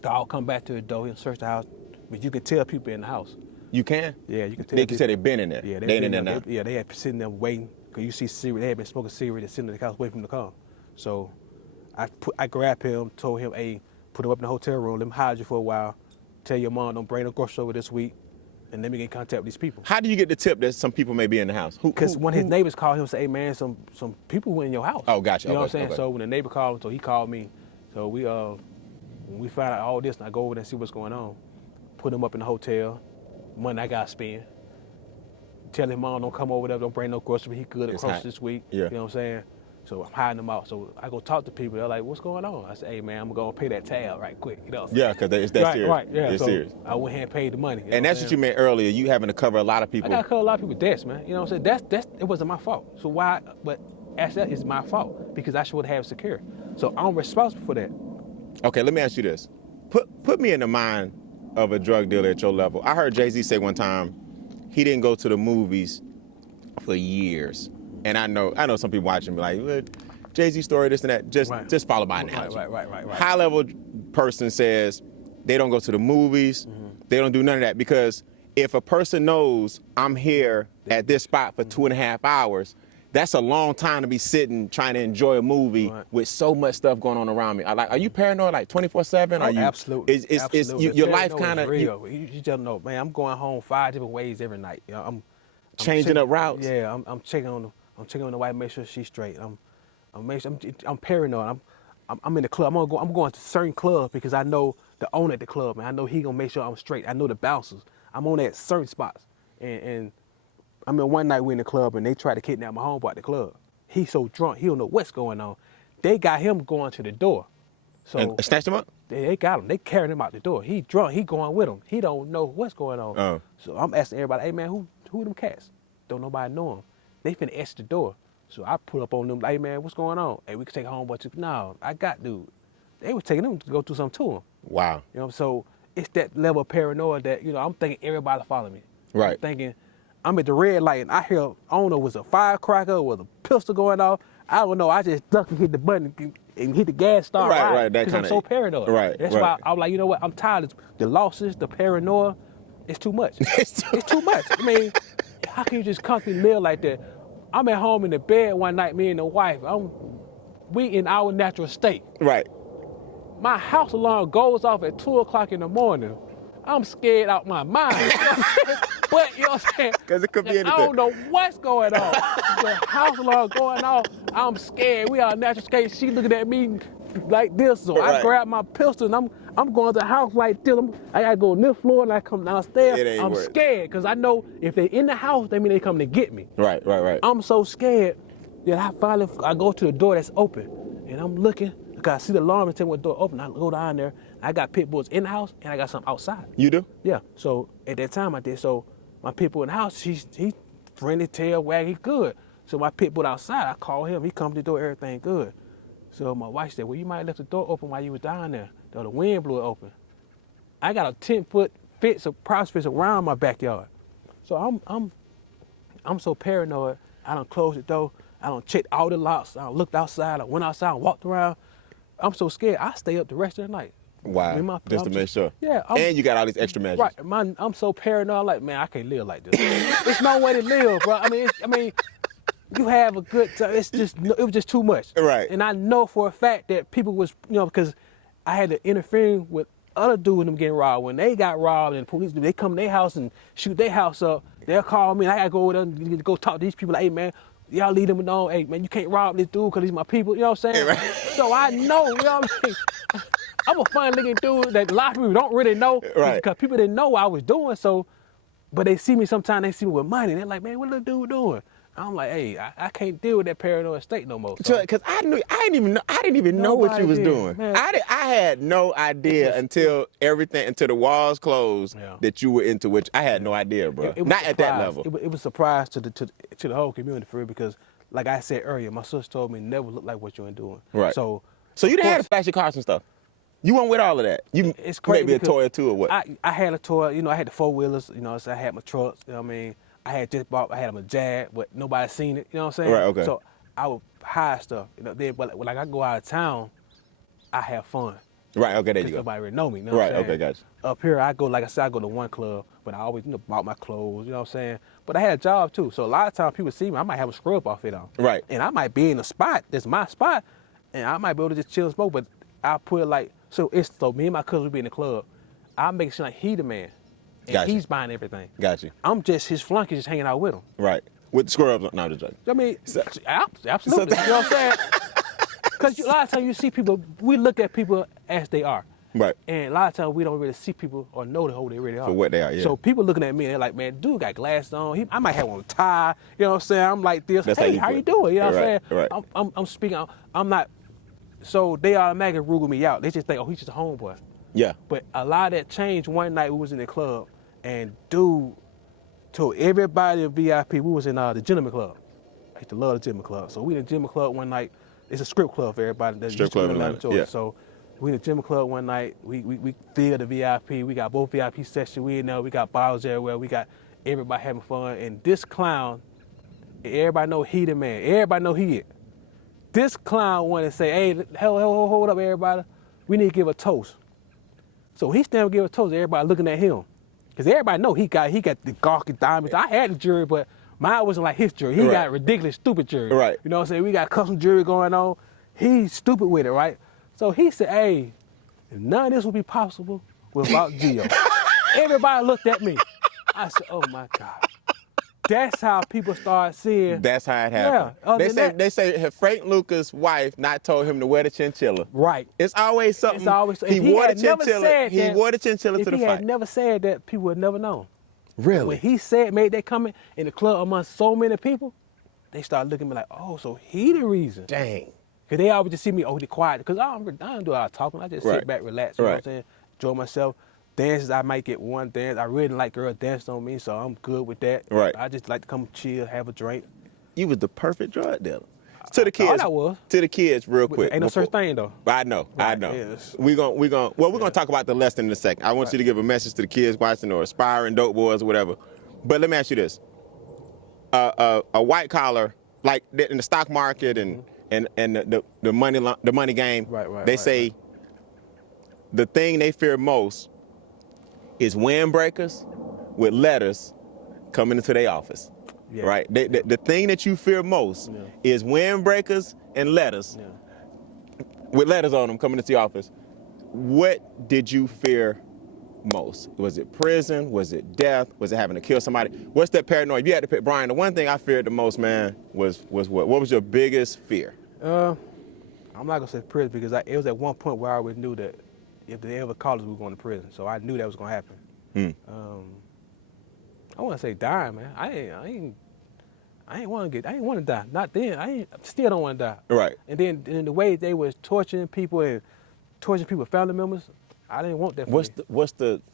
dog come back to the door, he'll search the house, but you can tell people in the house. You can? Yeah, you can tell. They can say they've been in there. Yeah, they ain't in there now. They had sitting there waiting, because you see Siri, they had been smoking cigarette and sitting in the house waiting for him to come. So I grabbed him, told him, hey, put him up in the hotel room, let him hide you for a while, tell your mom don't bring no groceries over this week, and let me get in contact with these people. How do you get the tip that some people may be in the house? Because when his neighbors called him and said, hey man, some people were in your house. Oh, gotcha. You know Okay, what I'm saying? okay. So when the neighbor called him, so he called me. So we when we found out all this, and I go over there and see what's going on, put him up in the hotel, money I got to spend. Tell his mom don't come over there, don't bring no groceries, he good across this week. Yeah. You know what I'm saying? So I'm hiding them out. So I go talk to people. They're like, what's going on? I said, hey, man, I'm going to pay that tab right quick. You know? Yeah, because it's that serious. Right, yeah. It's so serious. I went ahead and paid the money. And that's what you meant earlier, you having to cover a lot of people. I got to cover a lot of people's debts, man. You know what I'm saying? It wasn't my fault. So why? But actually, it's my fault because I should have secure. So I'm responsible for that. Okay, let me ask you this. Put me in the mind of a drug dealer at your level. I heard Jay-Z say one time he didn't go to the movies for years. And I know some people watching be like, well, Jay-Z story, this and that. Just follow my analogy. Right. High level person says they don't go to the movies, they don't do none of that, because if a person knows I'm here at this spot for 2.5 hours, that's a long time to be sitting trying to enjoy a movie with so much stuff going on around me. Are you paranoid like 24/7? Are you absolutely? Absolutely. Your life kind of real? You just know, man. I'm going home 5 different ways every night. You know, I'm changing up routes. Yeah, I'm checking on the wife, make sure she's straight. I'm paranoid. I'm in the club. I'm going to certain clubs because I know the owner at the club, and I know he gonna make sure I'm straight. I know the bouncers. I'm on at certain spots, and I mean, one night we in the club and they tried to kidnap my homeboy at the club. He's so drunk, he don't know what's going on. They got him going to the door. So and snatched him up? They got him. They carrying him out the door. He drunk, he going with him. He don't know what's going on. Oh. So I'm asking everybody, hey man, who them cats? Don't nobody know them. They finna exit the door. So I put up on them, hey man, what's going on? Hey, we can take homeboy to, no, I got dude. They were taking them to go do something to him. Wow. You know, so it's that level of paranoia that, I'm thinking everybody follow me. Right. I'm thinking, I'm at the red light and I hear, I don't know, was a firecracker, was a pistol going off? I don't know. I just duck and hit the button and hit the gas start. Right. That because kind I'm so paranoid. Right. That's why I'm like, you know what? I'm tired of the losses, the paranoia. It's too much. It's too much. I mean, how can you just constantly live like that? I'm at home in the bed one night, me and the wife. We in our natural state. Right. My house alarm goes off at 2:00 in the morning. I'm scared out my mind. But, you know what I'm saying? Because it could be anything. I don't know what's going on. The house alarm going off. I'm scared. We are natural state. She looking at me like this. So I grab my pistol and I'm going to the house like this. I got to go on this floor and I come downstairs. I'm scared because I know if they're in the house, that means they coming to get me. Right. I'm so scared that I go to the door that's open and I'm looking. Because I see the alarm and tell me what door open. I go down there. I got pit bulls in the house and I got some outside. You do? Yeah. So at that time I did. So my pit bull in the house, he friendly, tail wagging, good. So my pit bull outside, I call him. He come to the door, everything good. So my wife said, well, you might have left the door open while you was down there. The wind blew it open. I got a 10-foot privacy fence around my backyard. So I'm so paranoid. I done closed the door. I done checked all the locks. I looked outside. I went outside and walked around. I'm so scared. I stay up the rest of the night. Wow. Just to make sure. Yeah. And you got all these extra measures. Right. I'm so paranoid. I'm like, man, I can't live like this. There's no way to live, bro. I mean, you have a good time. It was just too much. Right. And I know for a fact that people was, because I had to interfere with other dudes them getting robbed. When they got robbed and the police, they come to their house and shoot their house up, they'll call me and I gotta go over there and go talk to these people like, hey man, y'all leave them alone. Hey man, you can't rob this dude because he's my people, you know what I'm saying? Right. So I know, you know what I mean? I'm a fun looking dude that a lot of people don't really know. Right. Because people didn't know what I was doing, so, but they see me sometimes, they see me with money, and they're like, man, what the dude doing? I'm like, hey, I can't deal with that paranoid state no more. Because I didn't even know what you was doing. Man. I had no idea until the walls closed that you were into, which I had no idea, bro. Not at that level. It was a surprise to the whole community for real, because, like I said earlier, my sister told me never look like what you ain't doing. Right. So you didn't have flashy cars and stuff. You weren't with all of that. It's crazy. Maybe a toy or two or what? I had a toy. I had the 4-wheelers. So I had my trucks. You know what I mean? I had my Jag, but nobody seen it. You know what I'm saying? Right. Okay. So I would hide stuff. Then, but when I go out of town, I have fun. Right. Okay. There you go. Nobody really know me. You know what I'm saying? Okay. Gotcha. Up here, I go, like I said, I go to one club, but I always bought my clothes. You know what I'm saying? But I had a job too, so a lot of times people see me, I might have a scrub outfit on. Right. And I might be in a spot that's my spot, and I might be able to just chill and smoke. But I put it like so me and my cousin would be in the club. I make it seem like he the man. And Gotcha. He's buying everything. Got you. I'm just his flunky, just hanging out with him. Right. With the scrubs on. No, I'm just joking. I mean, absolutely. You know what I'm saying? Because a lot of times you see people, we look at people as they are. Right. And a lot of times we don't really see people or know who they really are. For what they are, yeah. So people looking at me and they're like, man, dude got glasses on. I might have on a tie. You know what I'm saying? I'm like this. That's hey, how you doing? You know what I'm saying? Right. I'm speaking. I'm not. So they automatically rule me out. They just think, oh, he's just a homeboy. Yeah. But a lot of that changed one night. We was in the club, and dude told everybody in VIP. We was in the Gentleman Club. I used to love the Gentleman Club. So we in the Gentleman Club one night. It's a strip club for everybody. That's strip club in Atlanta. Yeah. So we in the Gentleman Club one night. We filled the VIP. We got both VIP sections. We in there. We got bottles everywhere. We got everybody having fun. And this clown, everybody know he the man. Everybody know he it. This clown wanted to say, hey, hold up, everybody. We need to give a toast. So he stand up and give a toast. Everybody looking at him. Because everybody know he got the gawky diamonds. I had the jury, but mine wasn't like his jury. He got ridiculous, stupid jury. Right. You know what I'm saying? We got custom jury going on. He's stupid with it, right? So he said, hey, none of this would be possible without Gio. Everybody looked at me. I said, oh my God. That's how people start seeing. That's how it happened. Yeah, they say Frank Lucas' wife not told him to wear the chinchilla. Right. It's always something. It's always, he wore the chinchilla. He wore the chinchilla to the fight. If he had never said that, people would never know. Really? When he made that comment in the club amongst so many people, they start looking at me like, oh, so he the reason. Dang. Because they always just see me, the quiet. Because I don't do a lot of talking. I just sit back, relax. You know what I'm saying? Enjoy myself. Dances, I might get one dance. I really like girls dancing on me, so I'm good with that. Right. I just like to come chill, have a drink. You was the perfect drug dealer. To the kids. I was. To the kids, real quick. Ain't no such thing though. I know. Yes. We're gonna talk about the lesson in a second. I want you to give a message to the kids watching or aspiring dope boys or whatever. But let me ask you this: a white collar, like in the stock market and the money game, they say the thing they fear most is windbreakers with letters coming into their office. Yeah. Right? The thing that you fear most is windbreakers and letters with letters on them coming into your office. What did you fear most? Was it prison? Was it death? Was it having to kill somebody? What's that paranoia? If you had to pick, Brian, the one thing I feared the most, man, was what? What was your biggest fear? I'm not gonna say prison because it was at one point where I always knew that if they ever called us, we were going to prison. So I knew that was gonna happen. I want to say dying, man. I ain't want to die. Not then. I still don't want to die. Right. And then the way they was torturing people family members, I didn't want that.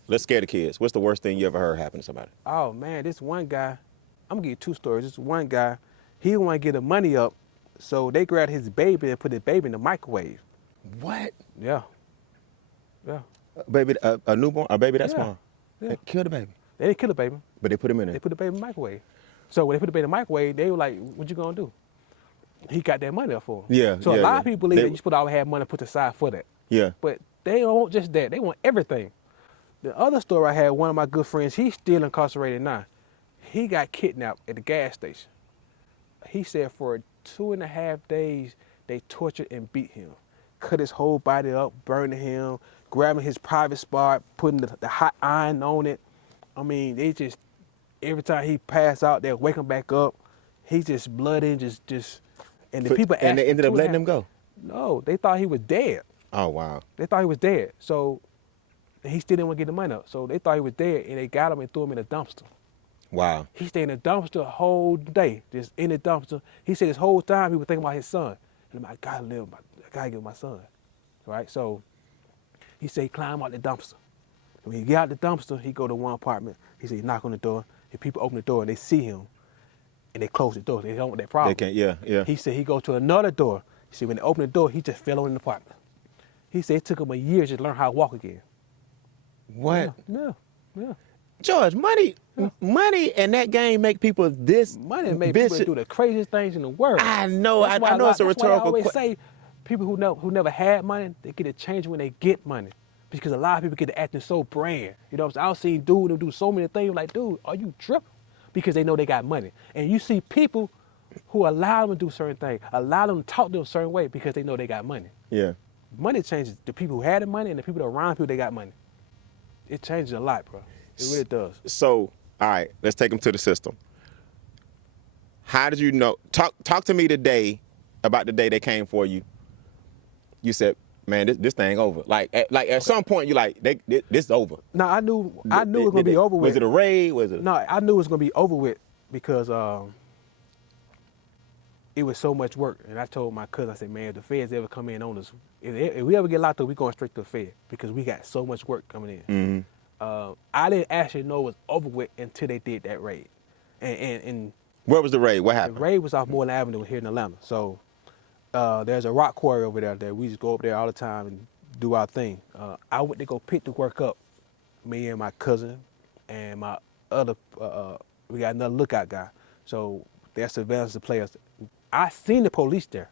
Let's scare the kids. What's the worst thing you ever heard happen to somebody? Oh man, this one guy, I'm gonna give you two stories. This one guy, he didn't want to get the money up, so they grabbed his baby and put his baby in the microwave. What? Yeah. Yeah. Baby, a newborn, a baby that Yeah. small. Yeah. They killed the baby. They didn't kill the baby. But they put him in They there. put the baby in the microwave. So when they put the baby in the microwave, they were like, "What you gonna do?" He got that money up for him. Yeah, So yeah, a lot yeah. of people believe They- that you're supposed to always have money put aside for that. Yeah. But they don't want just that. They want everything. The other story I had, one of my good friends, he's still incarcerated now. He got kidnapped at the gas station. He said for 2.5 days, they tortured and beat him. Cut his whole body up, burning him, grabbing his private spot, putting the hot iron on it. I mean, they just, every time he passed out, they'll wake him back up. He just bloody, and the people asked And they ended up him letting him go. No, they thought he was dead. Oh, wow. They thought he was dead. So he still didn't want to get the money up. So they thought he was dead, and they got him and threw him in a dumpster. Wow. He stayed in the dumpster the whole day, just in the dumpster. He said this whole time he was thinking about his son. And I gotta live, I gotta get my son, right? So he said he climbed out the dumpster. And when he get out the dumpster, he go to one apartment. He said he knock on the door, and people open the door and they see him, and they close the door. They don't want that problem. They can't, yeah, yeah. He said he go to another door. He said when they open the door, he just fell on the apartment. He said it took him a year just to learn how to walk again. What? Yeah. George, money and that game make people this Money made vicious. people do the craziest things in the world. I know, That's why I know it's a that's why I rhetorical always question. say people who never had money, they get a change when they get money. Because a lot of people get to acting so brand. You know what I'm saying? I've seen dude do so many things like, dude, are you tripping? Because they know they got money. And you see people who allow them to do certain things, allow them to talk to them a certain way because they know they got money. Yeah. Money changes the people who had the money and the people around people they got money. It changes a lot, bro. It really does. So, all right, let's take them to the system. How did you know? Talk to me today about the day they came for you. You said, man, this thing over. Like at some point, you like, this is over. No, I knew it was gonna be over with. Was it a raid? Was it? No, I knew it was gonna be over with because it was so much work. And I told my cousin, I said, man, if the feds ever come in on us, if we ever get locked up, we going straight to the Fed because we got so much work coming in. Mm-hmm. I didn't actually know it was over with until they did that raid. And Where was the raid? What the happened? raid was off Moreland Avenue here in Atlanta. So there's a rock quarry over there that we just go up there all the time and do our thing. I went to go pick the work up, me and my cousin and my other, we got another lookout guy. So there's surveillance to players. I seen the police there.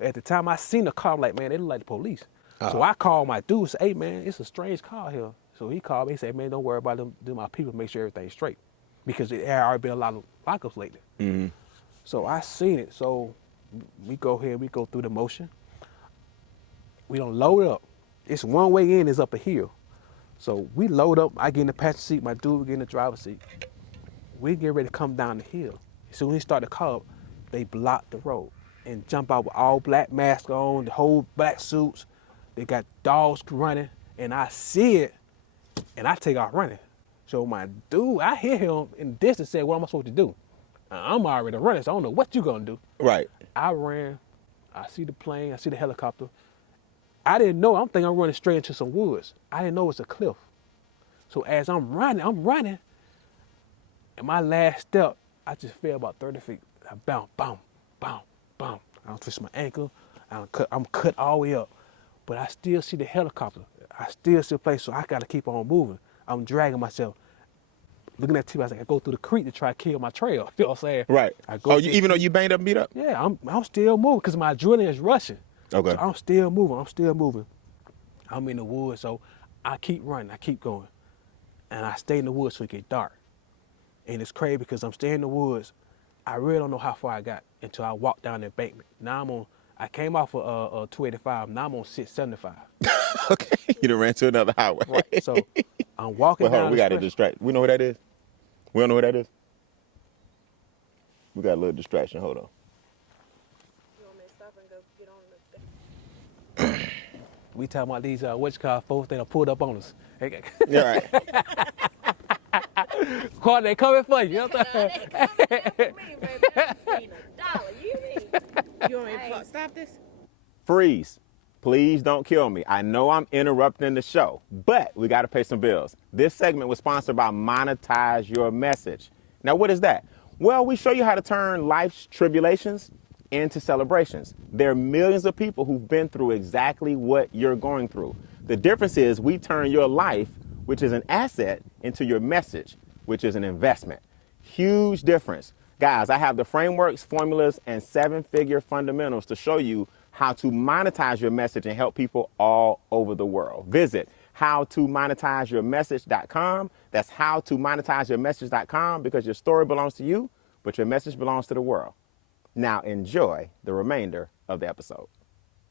At the time I seen the car, I'm like, man, they look like the police. So I called my dude, say, hey man, it's a strange car here. So he called me, he said, man, don't worry about them, do my people, make sure everything's straight. Because there had already been a lot of lockups lately. Mm-hmm. So I seen it. So we go here, we go through the motion. We don't load up. It's one way in, is up a hill. So we load up, I get in the passenger seat, my dude get in the driver's seat. We get ready to come down the hill. So when he start the car up, they block the road and jump out with all black masks on, the whole black suits. They got dogs running, and I see it, and I take off running. So my dude, I hear him in the distance say, what am I supposed to do? I'm already running, so I don't know what you gonna do. Right. I ran, I see the plane, I see the helicopter. I didn't know, I'm thinking I'm running straight into some woods. I didn't know it's a cliff. So as I'm running, and my last step, I just fell about 30 feet. I bounce, boom, boom, boom. I twist my ankle, I'm cut all the way up. But I still see the helicopter. I still see the place, so I gotta keep on moving. I'm dragging myself. Looking at TV, I was like, I go through the creek to try to kill my trail. You know what I'm saying? Right. Even though you banged up and beat up? Yeah, I'm still moving because my adrenaline is rushing. Okay. So I'm still moving. I'm in the woods, so I keep running, I keep going. And I stay in the woods so it get dark. And it's crazy because I'm staying in the woods. I really don't know how far I got until I walked down the embankment. Now I came off of 285, now I'm on 675. Okay. You done ran to another highway. Right, so I'm walking Well, hold down on, we the got to stretch. distract. We know who that is? We don't know who that is? We got a little distraction. Hold on. You want me to stop and go get on the thing? We talking about these folks that done pulled up on us. Yeah, right. Carl, they coming for you. You know what I'm saying? You want me to stop this? Freeze. Please don't kill me. I know I'm interrupting the show, but we got to pay some bills. This segment was sponsored by Monetize Your Message. Now, what is that? Well, we show you how to turn life's tribulations into celebrations. There are millions of people who've been through exactly what you're going through. The difference is we turn your life, which is an asset, into your message, which is an investment. Huge difference. Guys, I have the frameworks, formulas, and 7-figure fundamentals to show you how to monetize your message and help people all over the world. Visit howtomonetizeyourmessage.com. That's howtomonetizeyourmessage.com, because your story belongs to you, but your message belongs to the world. Now enjoy the remainder of the episode.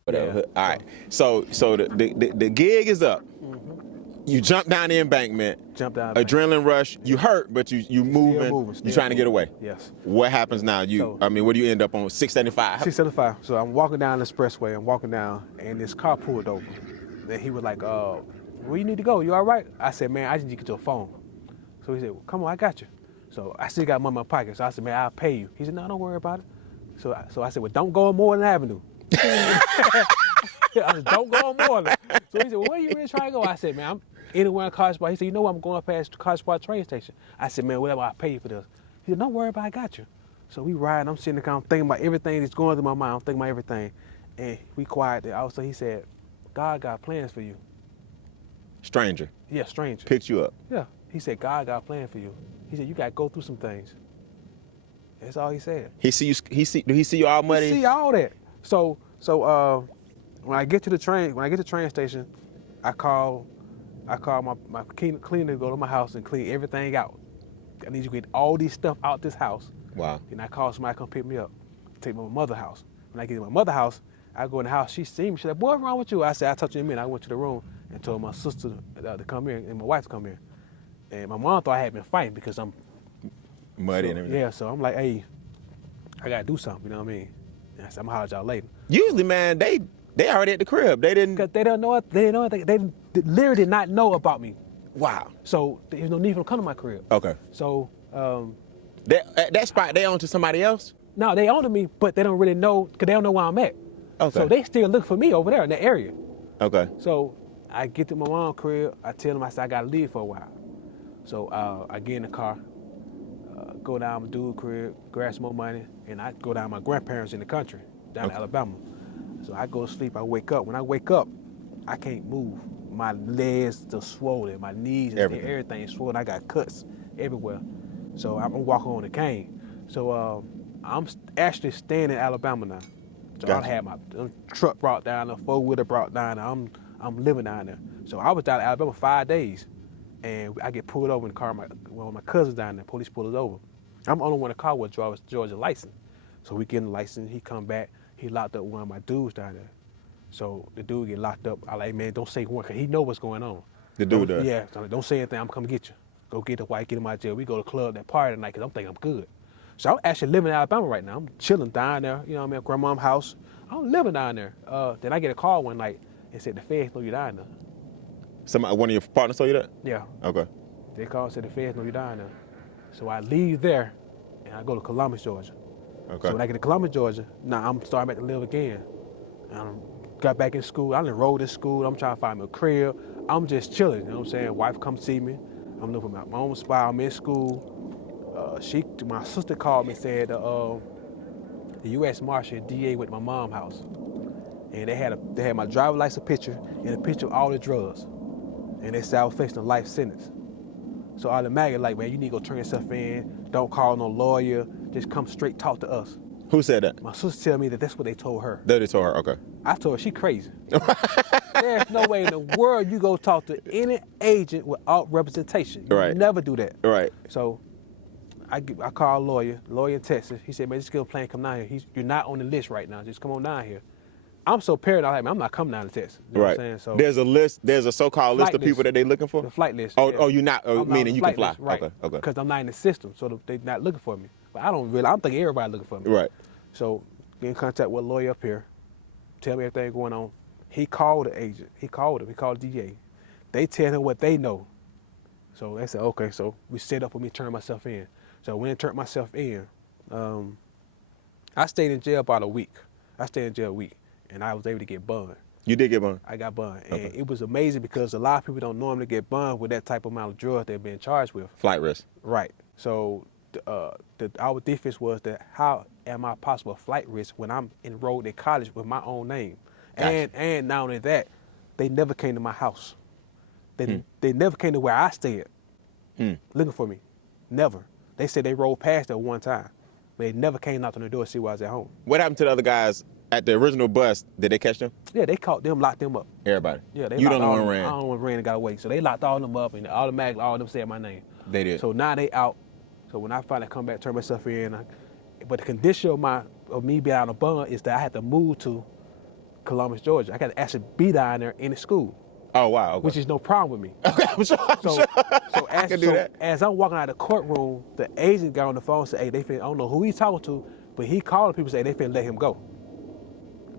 Yeah. All right. So the gig is up. You jump down the embankment. Jump down. Adrenaline rush. You hurt, but you moving. You trying to get away. Yes. What happens now? Where do you end up on? 675. 675. So I'm walking down the expressway. I'm walking down, and this car pulled over. Then he was like, "Where you need to go? You all right?" I said, "Man, I just need to get to a phone." So he said, "Well, come on, I got you." So I still got money in my pocket. So I said, "Man, I'll pay you." He said, "No, don't worry about it." So I said, "Well, don't go on Moreland Avenue." I said, "Don't go on Moreland." So he said, "Well, where you really trying to go?" I said, "Man, I'm anywhere in College Park." He said, "You know what? I'm going past College Park train station." I said, "Man, whatever, I'll pay you for this." He said, "Don't worry about it, I got you." So we ride, I'm sitting there, I'm thinking about everything that's going through my mind. I'm thinking about everything. And we quiet there. Also, he said, "God got plans for you." Stranger. Yeah, stranger. Picked you up. Yeah. He said, "God got plans for you." He said, "You got to go through some things." That's all he said. Do he see you all muddy? He see all that. So when I get to the train station, I call my cleaner to go to my house and clean everything out. I need you to get all these stuff out this house. Wow. And I call somebody to come pick me up, take me to my mother's house. When I get to my mother's house, I go in the house. She see me. She's like, "Boy, what's wrong with you?" I said, "I'll touch you in a minute." I went to the room and told my sister to come here and my wife to come here. And my mom thought I had been fighting because I'm muddy and everything. Yeah, so I'm like, "Hey, I gotta do something." You know what I mean? And I said, "I'm gonna holler at y'all later." Usually, man, they already at the crib. They didn't. Because they don't know it. They didn't know it. They literally did not know about me. Wow. So there's no need for them to come to my crib. Okay. So that spot they own to somebody else? no, they own me, but they don't really know because they don't know where I'm at. Okay. So they still look for me over there in that area. Okay. So I get to my mom's crib. I tell them, I said, I gotta leave for a while. So I get in the car, go down my dude's crib, grab some more money, and I go down to my grandparents in the country, down to Alabama. So I go to sleep. I wake up. When I wake up, I can't move. My legs are swollen. My knees, everything is swollen. I got cuts everywhere. So I'm walking on a cane. So I'm actually staying in Alabama now. So Gotcha. I had my truck brought down, the 4-wheeler brought down. I'm living down there. So I was down in Alabama 5 days, and I get pulled over in the car. One of my cousins down there, police pulled us over. I'm the only one in the car with Georgia license. So we get the license. He come back. He locked up one of my dudes down there. So the dude get locked up. I like, "Man, don't say one," because he know what's going on. The dude does? Yeah. So I'm like, "Don't say anything. I'm coming to get you. Go get the white, get him out of jail." We go to the club that party tonight because I'm thinking I'm good. So I'm actually living in Alabama right now. I'm chilling down there, you know what I mean, at grandma's house. I'm living down there. Then I get a call one night and said, "The feds know you down there." One of your partners told you that? Yeah. Okay. They called and said, "The feds know you down there." So I leave there and I go to Columbus, Georgia. Okay. So when I get to Columbus, Georgia, now I'm starting back to live again. Got back in school. I enrolled in school. I'm trying to find me a crib. I'm just chilling, you know what I'm saying? Wife come see me. I'm looking at my own spot. I'm in school. My sister called me and said the U.S. Marshal DA with my mom's house. And they had my driver's license picture and a picture of all the drugs. And they said I was facing a life sentence. So automatically, like, "Man, you need to go turn yourself in. Don't call no lawyer. Just come straight talk to us." Who said that? My sister tell me that that's what they told her. They told her, okay. I told her she crazy. There's no way in the world you go talk to any agent without representation. You Right. never do that. Right. So I called a lawyer in Texas. He said, "Man, just get a plane, come down here. You're not on the list right now. Just come on down here." I'm so paranoid, like, "Man, I'm not coming down to Texas." You know Right. what I'm saying? So There's a so-called list of people that they looking for? the flight list. Oh, you're not, I'm meaning on the you can flight fly. list, right. Okay. Because I'm not in the system, so they're not looking for me. But I'm thinking everybody looking for me. Right. So get in contact with a lawyer up here, tell me everything going on. He called the agent. He called him. He called the DA. They tell him what they know. So they said, okay, so we set up for me to turn myself in. So when I turned myself in, I stayed in jail about a week. And I was able to get bond. You did get bond? I got bond. Okay. And it was amazing because a lot of people don't normally get bond with that type of amount of drugs they're being charged with. Flight risk. Right. So our defense was that how am I possible flight risk when I'm enrolled in college with my own name? Gotcha. And not only that, they never came to my house. They never came to where I stayed looking for me. Never. They said they rolled past at one time. But they never came knocked on the door to see why I was at home. What happened to the other guys at the original bus? Did they catch them? Yeah, they caught them, locked them up. Everybody. Yeah, they You locked don't know all one them- ran. I don't know one ran and got away. So they locked all of them up, and automatically all of them said my name. They did. So now they out. So when I finally come back, turn myself in, but the condition of me being out on bond is that I had to move to Columbus, Georgia. I got to actually be down there in the school, Oh wow. Okay. which is no problem with me. Okay, I'm sure. So I can do that. as I'm walking out of the courtroom, the agent got on the phone and said, hey, I don't know who he's talking to, but he calling people say they finna let him go.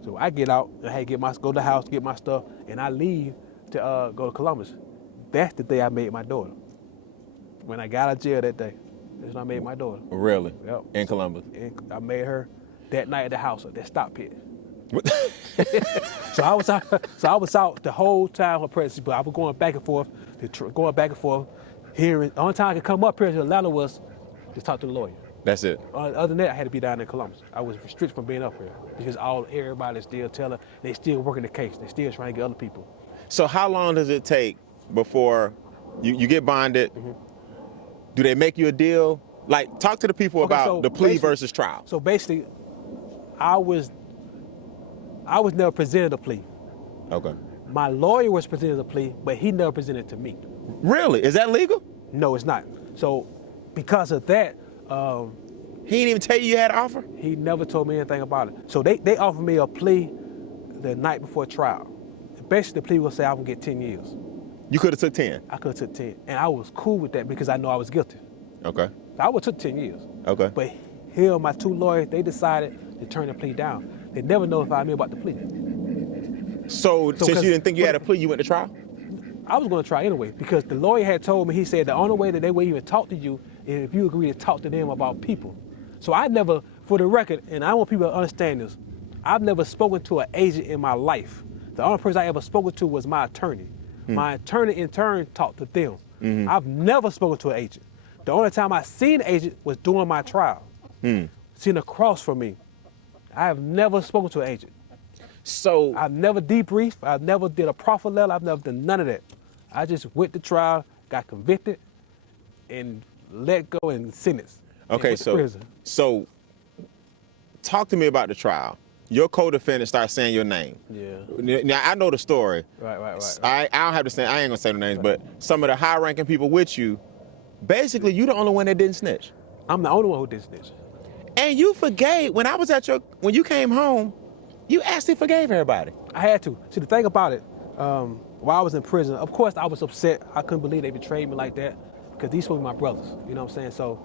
So I get out and hey, go to the house, get my stuff, and I leave to go to Columbus. That's the day I made my daughter. When I got out of jail that day, that's when I made my daughter. Really? Yep. In Columbus. And I made her that night at the house at that stop pit. So I was out the whole time for presidency, but I was going back and forth, hearing. The only time I could come up here to Atlanta was to talk to the lawyer. That's it. Other than that, I had to be down in Columbus. I was restricted from being up here because everybody's still telling, they still working the case. They still trying to get other people. So how long does it take before you get bonded? Mm-hmm. Do they make you a deal? Like, talk to the people Okay, about so the plea basically- versus trial. So basically, I was never presented a plea. Okay. My lawyer was presented a plea, but he never presented it to me. Really? Is that legal? No, it's not. So because of that, He didn't even tell you had an offer? he never told me anything about it. So they offered me a plea the night before trial. Basically, the plea was say I would get 10 years. You could have took 10. I could have took 10. And I was cool with that because I know I was guilty. Okay. I would have took 10 years. Okay. But here, my two lawyers, they decided to turn the plea down. They never notified me about the plea. So since you 'cause- didn't think you had a plea, you went to trial? I was going to try anyway because the lawyer had told me, he said the only way that they would even talk to you is if you agree to talk to them about people. So I never, for the record, and I want people to understand this, I've never spoken to an agent in my life. The only person I ever spoken to was my attorney. My attorney in turn talked to them. I've never spoken to an agent. The only time I seen an agent was during my trial. Seen across from me. I have never spoken to an agent. So I've never debriefed. I've never did a proffer letter. I've never done none of that. I just went to trial, got convicted, and let go and sentenced. and okay, went to prison. so talk to me about the trial. Your co-defendant starts saying your name. Yeah. Now I know the story. Right. I don't have to say. I ain't gonna say no names, but some of the high-ranking people with you, basically, you the only one that didn't snitch. I'm the only one who did snitch. And you forgave when when you came home. You actually forgave everybody. I had to. See, the thing about it, while I was in prison, of course I was upset. I couldn't believe they betrayed me like that because these were my brothers. You know what I'm saying? So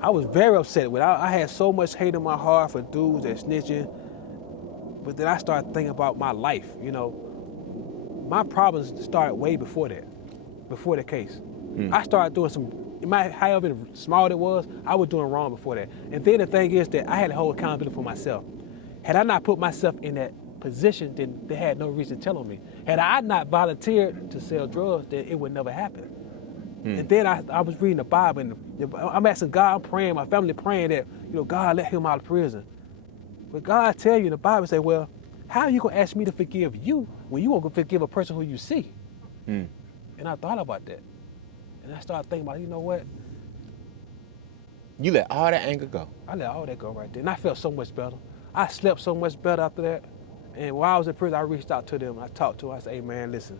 I was very upset with it. I had so much hate in my heart for dudes that snitching. But then I started thinking about my life. You know, my problems started way before that, before the case. I started doing however small it was, I was doing wrong before that. And then the thing is that I had to hold accountability for myself. Had I not put myself in that position, then they had no reason to tell on me. Had I not volunteered to sell drugs, then it would never happen. And then I was reading the Bible, and I'm asking God, I'm praying, my family praying that, you know, God, let him out of prison. But God tell you in the Bible, say, well, how are you going to ask me to forgive you when you won't forgive a person who you see? And I thought about that. And I started thinking about, you know what? You let all that anger go. I let all that go right there. And I felt so much better. I slept so much better after that. And while I was in prison, I reached out to them. I talked to them. I said, hey, man, listen,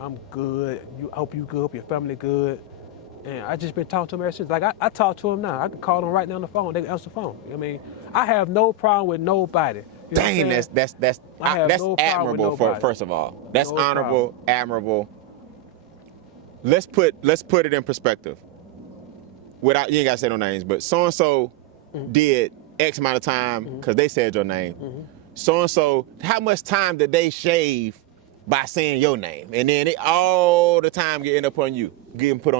I'm good. I hope you good. Hope your family good. And I just been talking to them ever since. Like, I talk to them now. I can call them right now on the phone. They can answer the phone. I mean, I have no problem with nobody. You know what I'm Dang, saying? that's I have no problem with admirable. nobody. First of all, that's No honorable, problem. admirable. Let's put it in perspective. Without you ain't gotta say no names, but so and so did X amount of time because they said your name. So and so, how much time did they shave by saying your name? And then all the time getting put on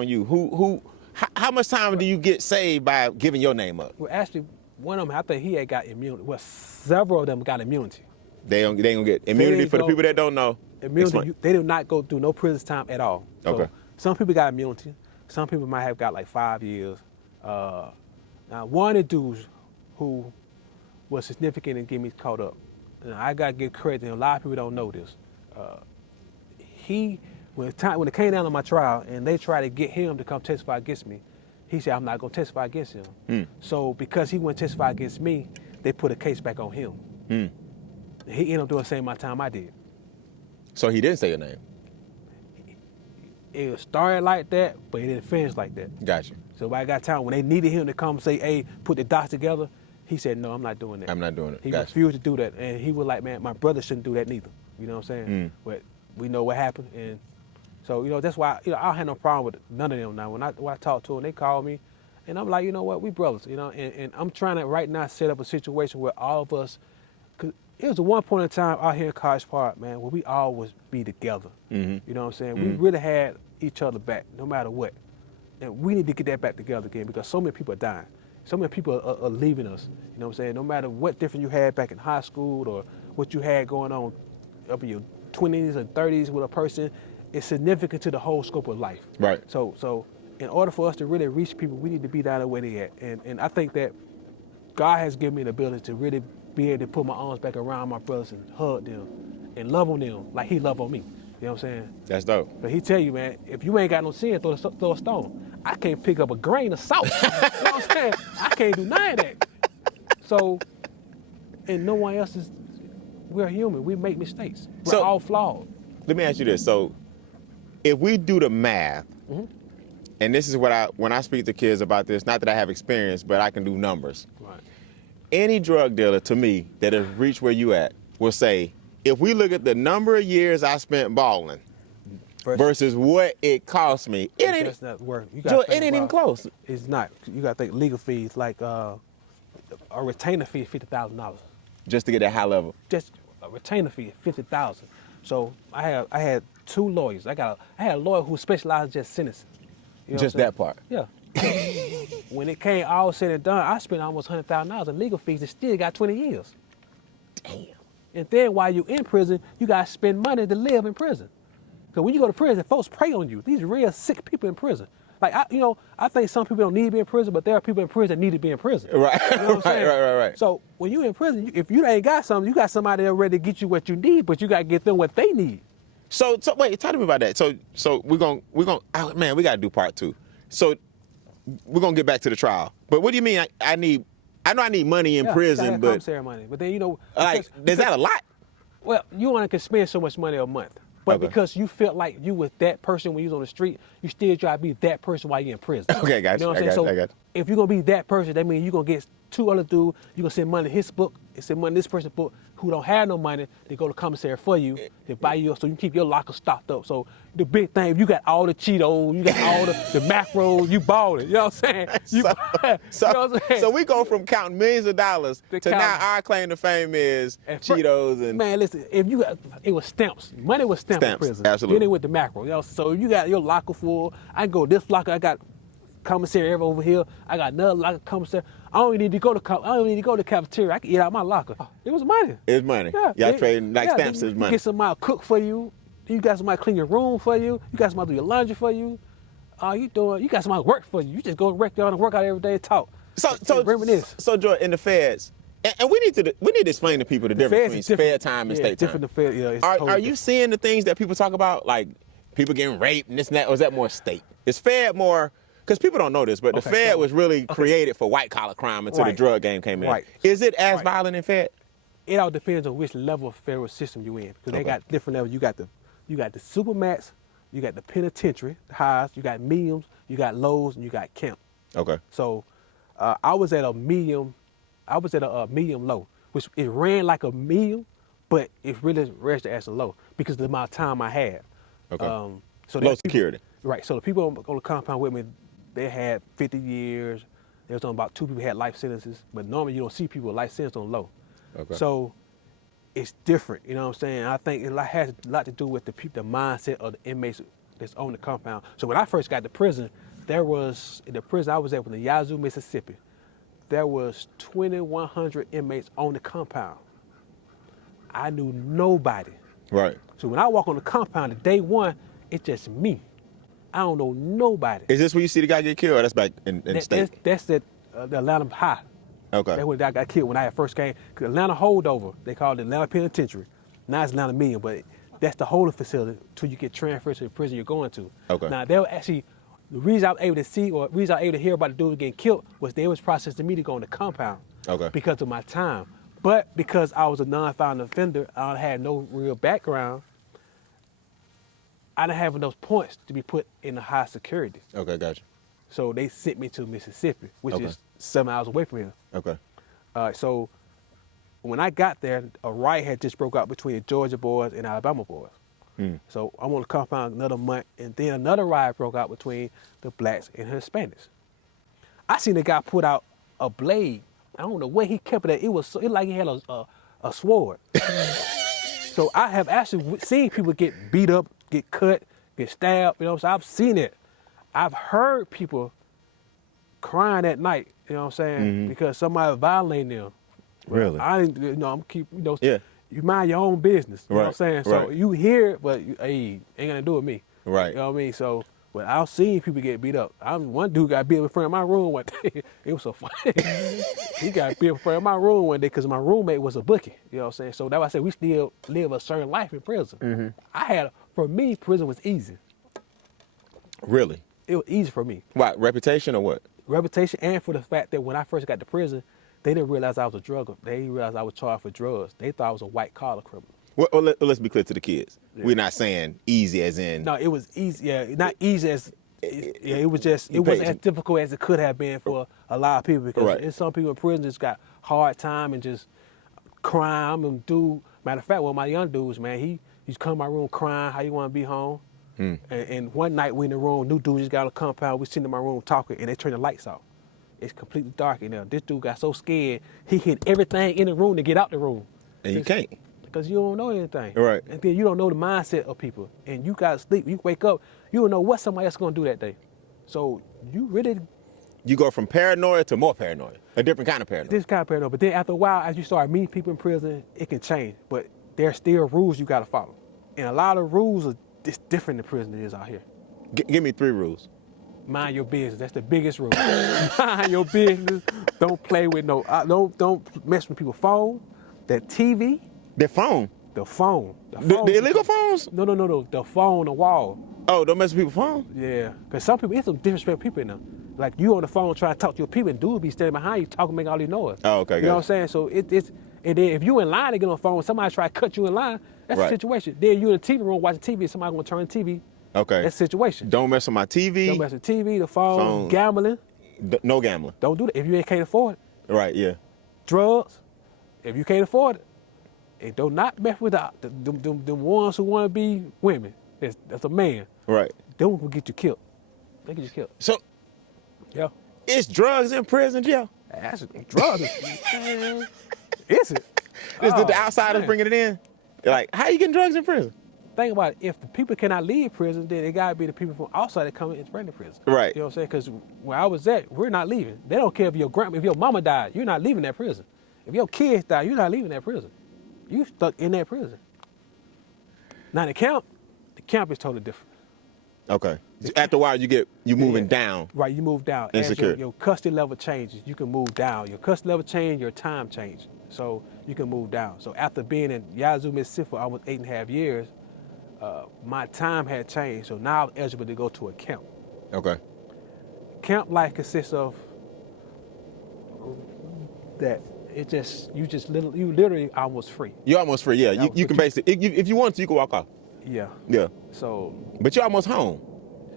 you. How much time do you get saved by giving your name up? Well, actually, one of them, I think he had got immunity. Well, several of them got immunity. They gonna get immunity for the people that don't know. Immunity, they do not go through no prison time at all. So Okay. some people got immunity. Some people might have got like 5 years. Now, one of the dudes who was significant in getting me caught up, and I got to give credit to him. A lot of people don't know this. When it came down to my trial and they tried to get him to come testify against me, he said, I'm not going to testify against him. So because he wouldn't testify against me, they put a case back on him. He ended up doing the same amount of time I did. So he didn't say your name? It started like that, but it didn't finish like that. Gotcha. So by that time, when they needed him to come say, hey, put the dots together, he said, no, I'm not doing that. I'm not doing it. He Gotcha. refused to do that. And he was like, man, my brother shouldn't do that neither. You know what I'm saying? But we know what happened. And so, that's why, I don't have no problem with none of them now. When I talk to them, they call me. And I'm like, you know what, we brothers, and I'm trying to right now set up a situation where all of us, because it was a one point in time out here in College Park, man, where we always be together. You know what I'm saying? We really had each other back, no matter what. And we need to get that back together again because so many people are dying. So many people are leaving us, you know what I'm saying? No matter what difference you had back in high school or what you had going on up in your 20s and 30s with a person, it's significant to the whole scope of life. Right. So in order for us to really reach people, we need to be down the way they at. And I think that God has given me the ability to really be able to put my arms back around my brothers and hug them and love on them like he loved on me. You know what I'm saying? That's dope. But he tell you, man, if you ain't got no sin, throw a stone. I can't pick up a grain of salt. You know what I'm saying? I can't do none of that. So, and no one else is, we're human. We make mistakes. We're all flawed. Let me ask you this. So if we do the math, and this is what when I speak to kids about this, not that I have experience, but I can do numbers. Right. Any drug dealer, to me, that has reached where you at, will say, if we look at the number of years I spent balling versus what it cost me, it ain't, not worth. Joe, it ain't even close. It's not. You got to think legal fees, like a retainer fee is $50,000. Just to get that high level. Just a retainer fee is $50,000. So I had two lawyers. I had a lawyer who specialized in just sentencing. You know Just that part. Yeah. When it came all said and done, I spent almost $100,000 in legal fees and still got 20 years. Damn. And then while you're in prison, you got to spend money to live in prison. Because when you go to prison, folks prey on you. These real sick people in prison. Like, I think some people don't need to be in prison, but there are people in prison that need to be in prison. Right. You know what I'm saying? Right. So when you're in prison, if you ain't got something, you got somebody there ready to get you what you need, but you got to get them what they need. So wait, talk to me about that. So we're gonna oh, man, we gotta do part 2. So we're gonna get back to the trial. But what do you mean I know I need money in prison, but commissary money. But then like is that a lot? Well, you only can spend so much money a month. But Okay. because you felt like you was that person when you was on the street, you still try to be that person while you're in prison. Okay, gotcha. You know what I'm saying? I got you. If you're gonna be that person, that means you're gonna get 2 other dudes, you're gonna send money to his book, and send money to this person's book who don't have no money, they go to commissary for you, they buy you so you keep your locker stocked up. So the big thing, if you got all the Cheetos, you got all the macros, you ballin', you know what I'm saying? You know what I'm saying? So we go from counting millions of dollars to now our claim to fame is Cheetos and man, listen, if you got, it was stamps. Money was stamps in prison. Absolutely. Then it with the macro. So if you got your locker full, I can go this locker, I got commissary over here, I got another locker commissary. I don't even need to go to the cafeteria. I can eat out my locker. It was money. It's money. Yeah. Y'all trading like stamps is money. You get somebody to cook for you. You got somebody to clean your room for you. You got somebody to do your laundry for you. You got somebody to work for you. You just go to work and work out every day and talk. So reminisce. So Joy, in the feds, and we need to explain to people the difference between fed time and state time. Different than fed, it's Are totally you different. seeing the things that people talk about, like people getting raped and this and that, or is that more state? Is fed more? Because people don't know this, but the Fed was really created for white collar crime until the drug game came in. Right. Is it as violent in Fed? It all depends on which level of federal system you in, because they got different levels. You got the supermax, you got the penitentiary, the highs, you got mediums, you got lows, and you got camp. Okay. So I was at a medium low, which it ran like a medium, but it really registered as a low because of the amount of time I had. Okay. So Low security. Right. So the people on the compound with me, they had 50 years. There was only about 2 people who had life sentences, but normally you don't see people with life sentences on low. Okay. So it's different, you know what I'm saying? I think it has a lot to do with the mindset of the inmates that's on the compound. So when I first got to prison, in the prison I was at in Yazoo, Mississippi, there was 2,100 inmates on the compound. I knew nobody. Right. So when I walk on the compound, the day one, it's just me. I don't know nobody. Is this where you see the guy get killed? Or that's back in state. That's at the Atlanta High. Okay. That's when I got killed when I first came. 'Cause Atlanta holdover, they call it Atlanta Penitentiary. Now it's Atlanta Million, but that's the holding facility until you get transferred to the prison you're going to. Okay. Now they were actually, the reason I was able to see or the reason I was able to hear about the dude getting killed was they was processing me to go in the compound. Okay. Because of my time. But because I was a non-violent offender, I had no real background, I didn't have enough points to be put in the high security. Okay, gotcha. So they sent me to Mississippi, which Okay. is 7 hours away from here. Okay. So when I got there, a riot had just broke out between the Georgia boys and Alabama boys. So I'm on the compound another month, and then another riot broke out between the blacks and Hispanics. I seen the guy put out a blade. I don't know where he kept it at. It was like he had a sword. So I have actually seen people get beat up, get cut, get stabbed. You know, so I've seen it. I've heard people crying at night. You know what I'm saying? Because somebody violating them. Really? I didn't. You know, I'm keep. You know. Yeah. You mind your own business. You know what I'm Right, saying? So right. you hear it, but hey, ain't gonna do with me. Right. You know what I mean? So, but I've seen people get beat up. One dude got beat up in front of my room one day. It was so funny. He got beat up in front of my room one day because my roommate was a bookie. You know what I'm saying? So that's why I said we still live a certain life in prison. For me, prison was easy. Really? It was easy for me. What, reputation or what? Reputation, and for the fact that when I first got to prison, they didn't realize I was a drug. They didn't realize I was charged for drugs. They thought I was a white collar criminal. Well, let's be clear to the kids. Yeah. We're not saying easy as in. No, it was easy. Yeah, not easy as. Yeah, it was just. It wasn't as difficult as it could have been for a lot of people because there's some people in prison just got hard time and just crime and do. Matter of fact, one of my young dudes, man, he used to come to my room crying how you want to be home. And one night we in the room, new dude just got on the compound. We sitting in my room talking, and they turned the lights off. It's completely dark in there. This dude got so scared he hit everything in the room to get out the room. And you can't. Because you don't know anything. Right. And then you don't know the mindset of people. And you got to sleep. You wake up, you don't know what somebody else is going to do that day. So you really... You go from paranoia to more paranoia. A different kind of paranoia. This kind of paranoia. But then after a while, as you start meeting people in prison, it can change. But there are still rules you got to follow. And a lot of rules are just different in prison than it is out here. Give me 3 rules. Mind your business. That's the biggest rule. Mind your business. Don't play with don't mess with people's phone. That TV. Their phone. The phone. The illegal phones? No. The phone on the wall. Oh, don't mess with people's phone? Yeah. Because some people, it's some disrespectful people in them. Like you on the phone trying to talk to your people and dude be standing behind you talking, making all these noise. Oh, okay. You know what I'm saying? So it's, and then if you in line to get on the phone, somebody try to cut you in line, that's a situation. Then you in the TV room watching TV and somebody gonna turn the TV. Okay. That's a situation. Don't mess with my TV. Don't mess with TV, the phone. Gambling. No gambling. Don't do that if you can't afford it. Right, yeah. Drugs, if you can't afford it. And do not mess with the ones who want to be women. That's a man. Right. Them will get you killed. They get you killed. So, yeah. It's drugs in prison, Joe? That's drugs. Is it? Is the outsiders bringing it in? Like, how you getting drugs in prison? Think about it. If the people cannot leave prison, then it got to be the people from outside that come in and bring the prison. Right. You know what I'm saying? Because where I was at, we're not leaving. They don't care if your mama died, you're not leaving that prison. If your kids die, you're not leaving that prison. You stuck in that prison. Now the camp is totally different. Okay. After a while, you moving down. Right, you move down. Insecure. As your custody level changes, you can move down. Your custody level change, your time change. So you can move down. So after being in Yazoo, Mississippi for almost 8.5 years, my time had changed. So now I'm eligible to go to a camp. Okay. Camp life consists of that. You literally almost free. You're almost free, yeah. You can basically, if you want to, you can walk off. Yeah. Yeah. So. But you're almost home.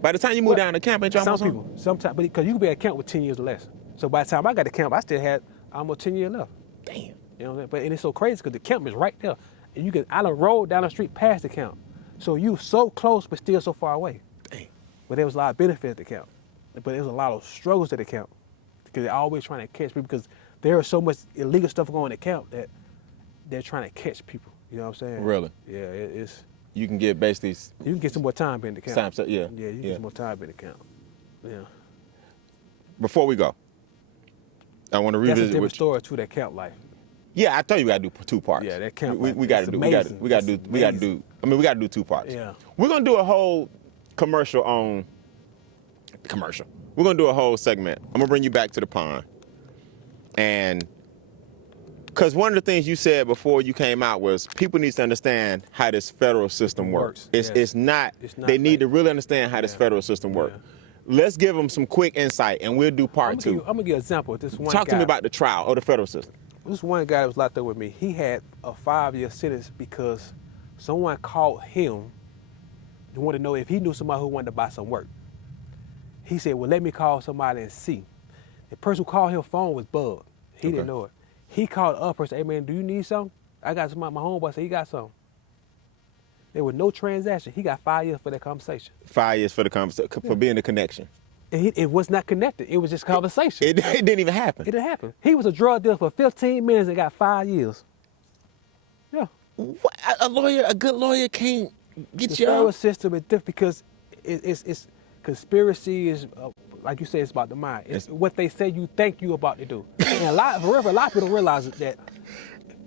By the time you move down to camp, ain't you almost home? Sometimes, because you can be at camp with 10 years or less. So by the time I got to camp, I still had almost 10 years left. Damn. You know what I'm saying? But and it's so crazy because the camp is right there. And I done rode down the street past the camp. So you so close, but still so far away. Damn. But there was a lot of benefit at the camp. But there was a lot of struggles at the camp. Because they're always trying to catch people because there is so much illegal stuff going on at camp that they're trying to catch people. You know what I'm saying? Really? Yeah, it's... You can get basically... You can get some more time in the camp. Yeah. Yeah, you can get some more time in the camp. Yeah. Before we go, I want to revisit... That's a different story to that camp life. Yeah, I told you we got to do 2 parts. Yeah, that camp we life. got to do. We got to do 2 parts. Yeah. We're gonna do a whole commercial on commercial. We're gonna do a whole segment. I'm gonna bring you back to the pond. And because one of the things you said before you came out was people need to understand how this federal system works. It's not, they need to really understand how this federal system works. Let's give them some quick insight, and we'll do part two. I'm gonna give you an example of this one Talk guy. to me about the trial or the federal system. This one guy that was locked up with me, he had a 5-year sentence because someone called him to want to know if he knew somebody who wanted to buy some work. He said, well, let me call somebody and see. The person who called him phone was Bud. He didn't know it. He called the other person, hey man, do you need something? I got somebody, my homeboy said he got something. There was no transaction. He got 5 years for that conversation. 5 years for the conversation, for being the connection. And it was not connected. It was just conversation. It didn't even happen. It didn't happen. He was a drug dealer for 15 minutes and got 5 years. Yeah. What? A good lawyer can't get the you out? federal system is different because it's conspiracy is, like you said, it's about the mind. It's what they say you think you about to do. And a lot of people don't realize that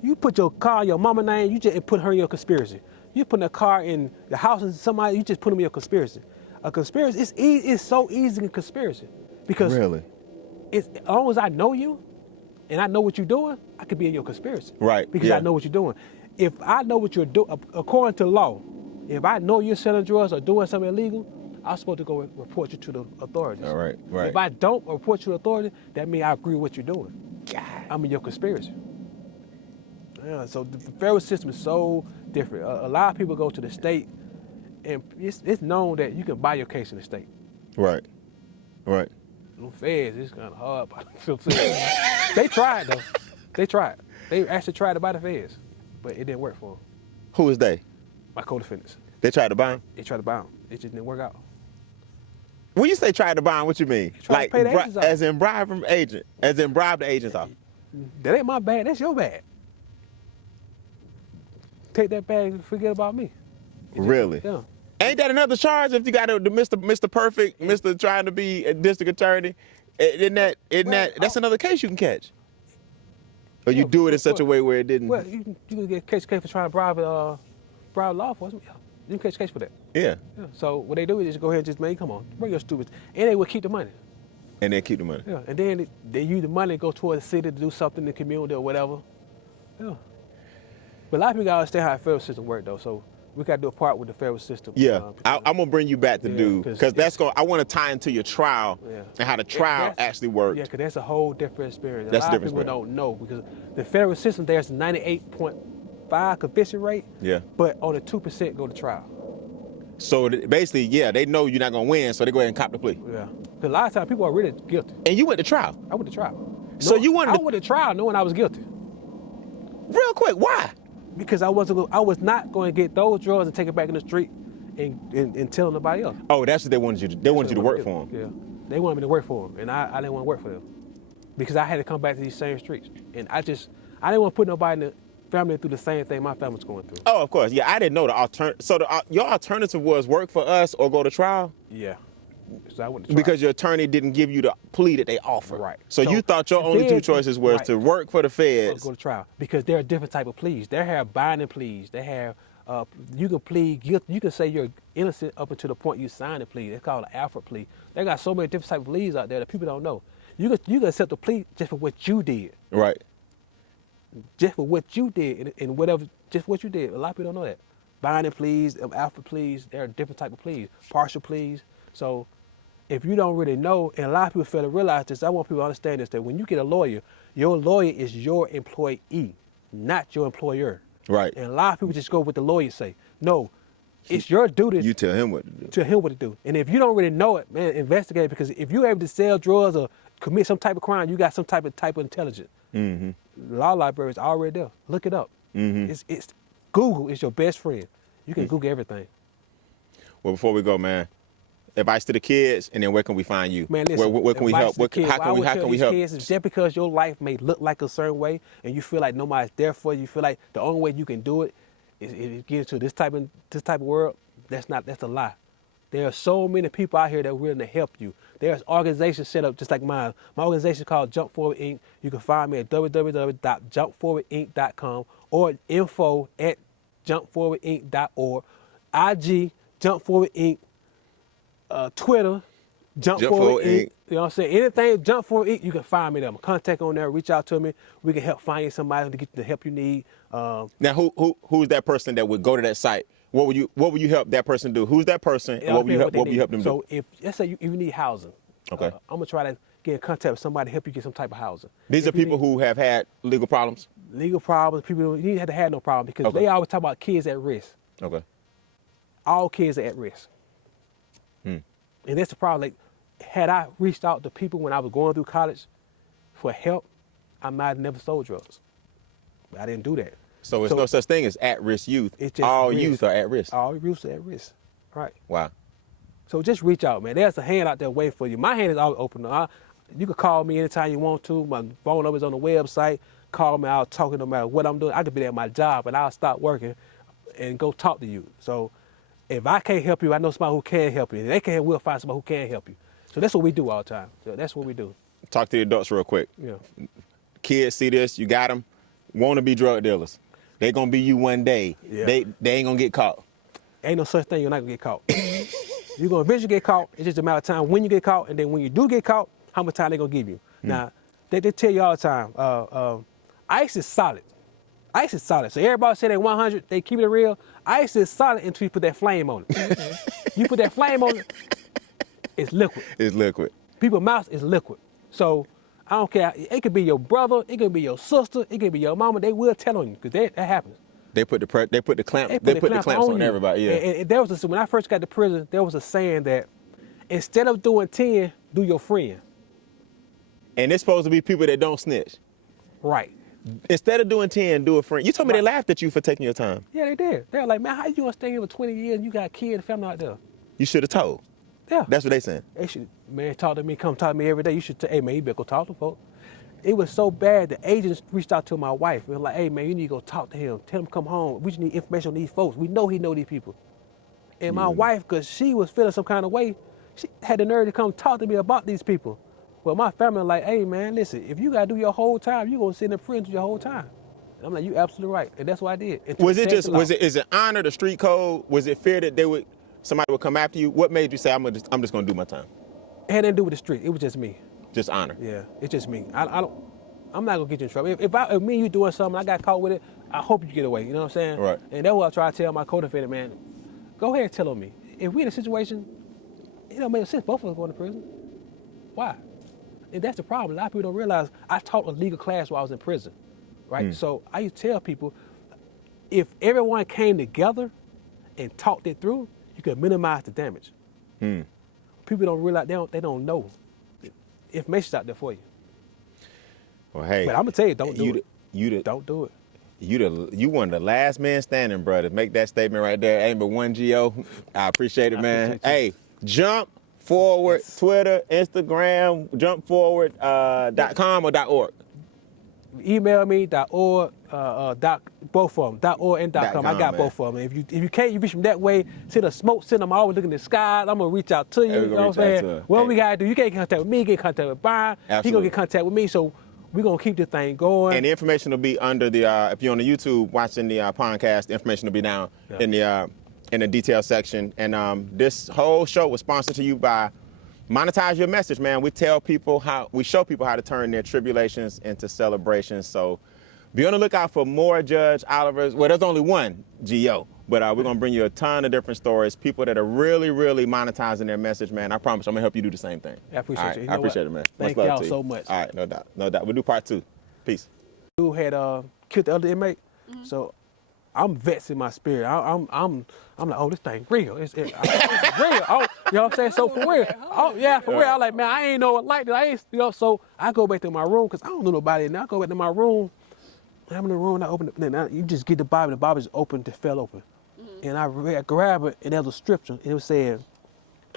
you put your car in your mama name, you just put her in your conspiracy. You put a car in the house and somebody, you just put them in your conspiracy. A conspiracy, it's so easy in conspiracy. Because really? As long as I know you and I know what you're doing, I could be in your conspiracy. Right. Because I know what you're doing. If I know what you're doing, according to law, if I know you're selling drugs or doing something illegal, I'm supposed to go report you to the authorities. All right, right. If I don't report you to the authorities, that means I agree with what you're doing. God. I'm in your conspiracy. Yeah, so the federal system is so different. A lot of people go to the state, and it's known that you can buy your case in the state. Right, right. Them feds, it's kind of hard. They tried, though. They tried. They actually tried to buy the feds, but it didn't work for them. Who is they? My co-defendants. They tried to buy him? They tried to buy them. It just didn't work out. When you say tried to buy him, what you mean? Like, pay the agents off. As in bribe from agent, as in bribe the agents off. That ain't my bad, that's your bad. Take that bag and forget about me. Really? Yeah. Ain't that another charge if you got the Mr. Perfect, Mr. trying to be a district attorney? That's another case you can catch? Or you do it in such a way where it didn't? Well, you can get case for trying to bribe law enforcement. You can catch case for that. Yeah. So what they do is just go ahead and just, man, come on, bring your stupid, and they will keep the money. And then keep the money. Yeah, and then they use the money to go towards the city to do something in the community or whatever. Yeah. But a lot of people gotta understand how the federal system works, though. So we gotta do a part with the federal system. Yeah, I'm gonna bring you back to do because I want to tie into your trial and how the trial actually worked. Yeah, because that's a whole different experience. That's a a lot of different people don't know because the federal system there's a 98.5 conviction rate. Yeah. But only 2% go to trial. So basically, yeah, they know you're not gonna win, so they go ahead and cop the plea. Yeah. Because a lot of times people are really guilty. And you went to trial. I went to trial. So you wanted? I went to trial knowing I was guilty. Real quick, why? Because I was not going to get those drugs and take it back in the street and tell nobody else. Oh, that's what they wanted you to. They wanted you to work for them. Yeah, they wanted me to work for them, and I didn't want to work for them because I had to come back to these same streets, and I didn't want to put nobody in the family through the same thing my family's going through. Oh, of course. Yeah, I didn't know the alternative. So your alternative was work for us or go to trial. Yeah. So I went to trial. Because your attorney didn't give you the plea that they offered. Right. So you thought your only two choices was to work for the feds. Or go to trial because there are different type of pleas. They have binding pleas. They have you can plead guilty. You can say you're innocent up until the point you sign the plea. It's called an Aflac plea. They got so many different type of pleas out there that people don't know. You can accept a plea just for what you did. Right. Just for what you did and whatever, just what you did. A lot of people don't know that. Binding pleas, Aflac pleas, there are different type of pleas, partial pleas. So if you don't really know, and a lot of people fail to realize this, I want people to understand this, that when you get a lawyer, your lawyer is your employee, not your employer. Right. And a lot of people just go with the lawyer say. No, it's your duty. You tell him what to do. Tell him what to do. And if you don't really know it, man, investigate it, because if you're able to sell drugs or commit some type of crime, you got some type of intelligence. Mm-hmm. Law library is already there. Look it up. Mm-hmm. It's Google is your best friend. You can Google everything. Well, before we go, man, advice to the kids, and then where can we find you? Man, listen, where can we help? How can we help? Kids is just because your life may look like a certain way, and you feel like nobody's there for you, you feel like the only way you can do it is get into this type of world. That's a lie. There are so many people out here that are willing to help you. There's organizations set up just like mine. My organization is called Jump Forward Inc. You can find me at www.jumpforwardinc.com or info@jumpforwardinc.org. IG, Jump Forward Inc. Twitter, Jump Forward Inc. You know what I'm saying? Anything Jump Forward Inc. You can find me there. Contact on there. Reach out to me. We can help find you somebody to get the help you need. Now, who's that person that would go to that site? What would you help that person do? Who's that person? And what would you help them do? So if let's say you need housing, okay, I'm gonna try to get in contact with somebody to help you get some type of housing. These are people who have had legal problems. Legal problems. People you didn't have to have no problem because they always talk about kids at risk. Okay. All kids are at risk. And that's the problem. Like, had I reached out to people when I was going through college for help, I might have never sold drugs. But I didn't do that. So it's no such thing as at-risk youth. It's just all risk. youth are at risk. All youth are at risk. Right. Wow. So just reach out, man. There's a hand out there waiting for you. My hand is always open. You can call me anytime you want to. My phone number is on the website. Call me. I'll talk no matter what I'm doing. I could be at my job, and I'll stop working and go talk to you. So if I can't help you, I know somebody who can help you. And they can't, we'll find somebody who can help you. So that's what we do all the time. So that's what we do. Talk to the adults real quick. Yeah. Kids see this, you got them, want to be drug dealers. They gonna be you one day. Yeah. They ain't gonna get caught. Ain't no such thing, you're not gonna get caught. You're gonna eventually get caught. It's just a matter of time when you get caught, and then when you do get caught, how much time they gonna give you. Now, they tell you all the time, ICE is solid. ICE is solid. So everybody say they 100, they keep it real. ICE is solid until you put that flame on it. You put that flame on it, it's liquid. It's liquid. People's mouth is liquid. So I don't care. It could be your brother, it could be your sister, it could be your mama. They will tell on you because that happens. They put the clamps on everybody. Yeah. And there was when I first got to prison, there was a saying that instead of doing 10, do your friend. And it's supposed to be people that don't snitch. Right. Instead of doing 10, do a friend. You told me they laughed at you for taking your time. Yeah, they did. They were like, man, how you gonna stay here for 20 years and you got kids and family out there? You should have told. Yeah. That's what they saying. They should, man, talk to me, come talk to me every day. You should, hey, man, you better go talk to folks. It was so bad, the agents reached out to my wife. They were like, hey, man, you need to go talk to him. Tell him to come home. We just need information on these folks. We know he know these people. And my wife, because she was feeling some kind of way, she had the nerve to come talk to me about these people. But my family like, hey, man, listen, if you got to do your whole time, you're going to sit in prison your whole time. And I'm like, you absolutely right. And that's what I did. Is it honor, the street code? Was it fear that somebody would come after you? What made you say, I'm just going to do my time? It had nothing to do with the street. It was just me. Just honor. Yeah, it's just me. I'm not gonna get you in trouble. If me and you doing something, I got caught with it, I hope you get away. You know what I'm saying? Right. And that's what I try to tell my co-defendant, man. Go ahead and tell on me. If we in a situation, it don't make sense. Both of us going to prison. Why? And that's the problem. A lot of people don't realize I taught a legal class while I was in prison, right? So I used to tell people, if everyone came together and talked it through, you could minimize the damage. People don't realize, they don't know. Information's out there for you. Well, hey. But I'm gonna tell you, don't do it. Don't do it. You one of the last men standing, brother. Make that statement right there. Ain't but one GO. I appreciate it, man. Hey, Jump Forward, yes. Twitter, Instagram, jumpforward.com or .org. Email me .org, both of them, .org and .com. I got man. both of them. If you can't, you reach them that way. Send a smoke, send them always looking at the sky. I'm gonna reach out to you. You know what I'm saying? What we gotta do? You can't get contact with me. Get in contact with Brian. He gonna get contact with me. So we're gonna keep this thing going. And the information will be under the. If you're on the YouTube watching the podcast, the information will be down in the detail section. And this whole show was sponsored to you by Monetize Your Message, man. We show people how to turn their tribulations into celebrations. So be on the lookout for more Judge Oliver's. Well, there's only one GO, but we're going to bring you a ton of different stories, people that are really, really monetizing their message, man. I promise I'm going to help you do the same thing. I appreciate you. I appreciate it, man. Thank y'all so much. All right, no doubt. We'll do part 2. Peace. Who had killed the other inmate, so I'm vexed in my spirit. I'm like, oh, this thing real. It's real. Oh, you know what I'm saying? So for real. Oh, yeah, for real. I'm like, man, I ain't know it like this. So I go back to my room because I don't know nobody in there. I go back to my room. I'm in the room. I open it. Then you just get the Bible. The Bible is open. It fell open. And I grab it, and there was a scripture. And it was saying,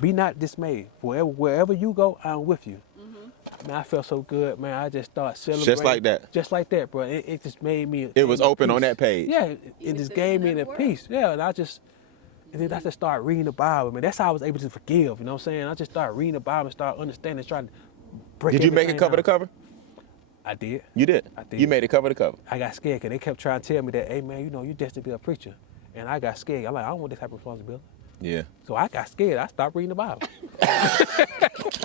"Be not dismayed. For wherever you go, I'm with you." Man, I felt so good, man. I just started celebrating. Just like that. Just like that, bro. It just made me. It was open on that page. Yeah, it just gave me the peace. Yeah, and I just started reading the Bible, man. That's how I was able to forgive. You know what I'm saying? I just started reading the Bible and started understanding, trying to break. Did you make it cover to cover? I did. You did? I did. You made it cover to cover? I got scared because they kept trying to tell me that, hey, man, you know, you destined to be a preacher. And I got scared. I'm like, I don't want this type of responsibility. Yeah. So I got scared. I stopped reading the Bible.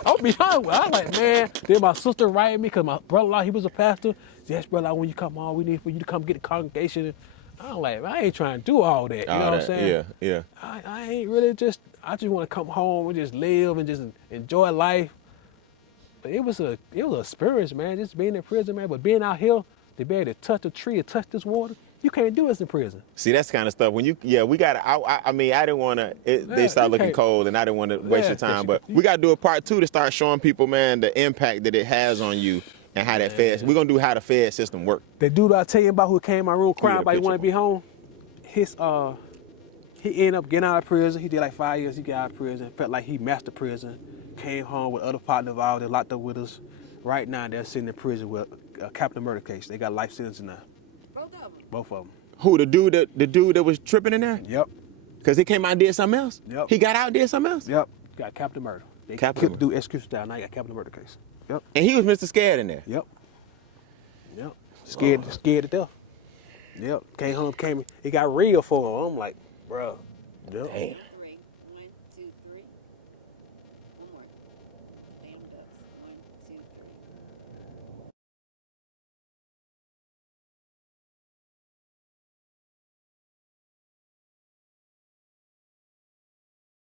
I'll be honest with you. I was like, man. Then my sister writing me because my brother-in-law, he was a pastor. Said, yes, brother, when you come home, we need for you to come get the congregation. I'm like, I ain't trying to do all that. You know what I'm saying? Yeah. I ain't really I just want to come home and just live and just enjoy life. But it was a experience, man, just being in prison, man. But being out here, to be able to touch a tree and touch this water, you can't do this in prison. See, that's kind of stuff. When we got to, I mean, I didn't want to, they start looking cold and I didn't want to waste your time. But we got to do a part 2 to start showing people, man, the impact that it has on you and how that Fed, we're going to do how the Fed system works. The dude I tell you about who came in my room crying about he wanted to be home, he ended up getting out of prison. He did like 5 years, he got out of prison, felt like he mastered prison, came home with other partners of ours that locked up with us. Right now, they're sitting in prison with a capital murder case. They got life sentences now. Both of them. Who, the dude that was tripping in there? Yep. Because he came out and did something else? Yep. He got out and did something else? Yep. Got capital murder. They Capital killed the dude execution style. Now he got capital murder case. Yep. And he was Mr. Scared in there? Yep. Scared to death. Yep. Came home, he got real for him. I'm like, bro. Yep. Damn.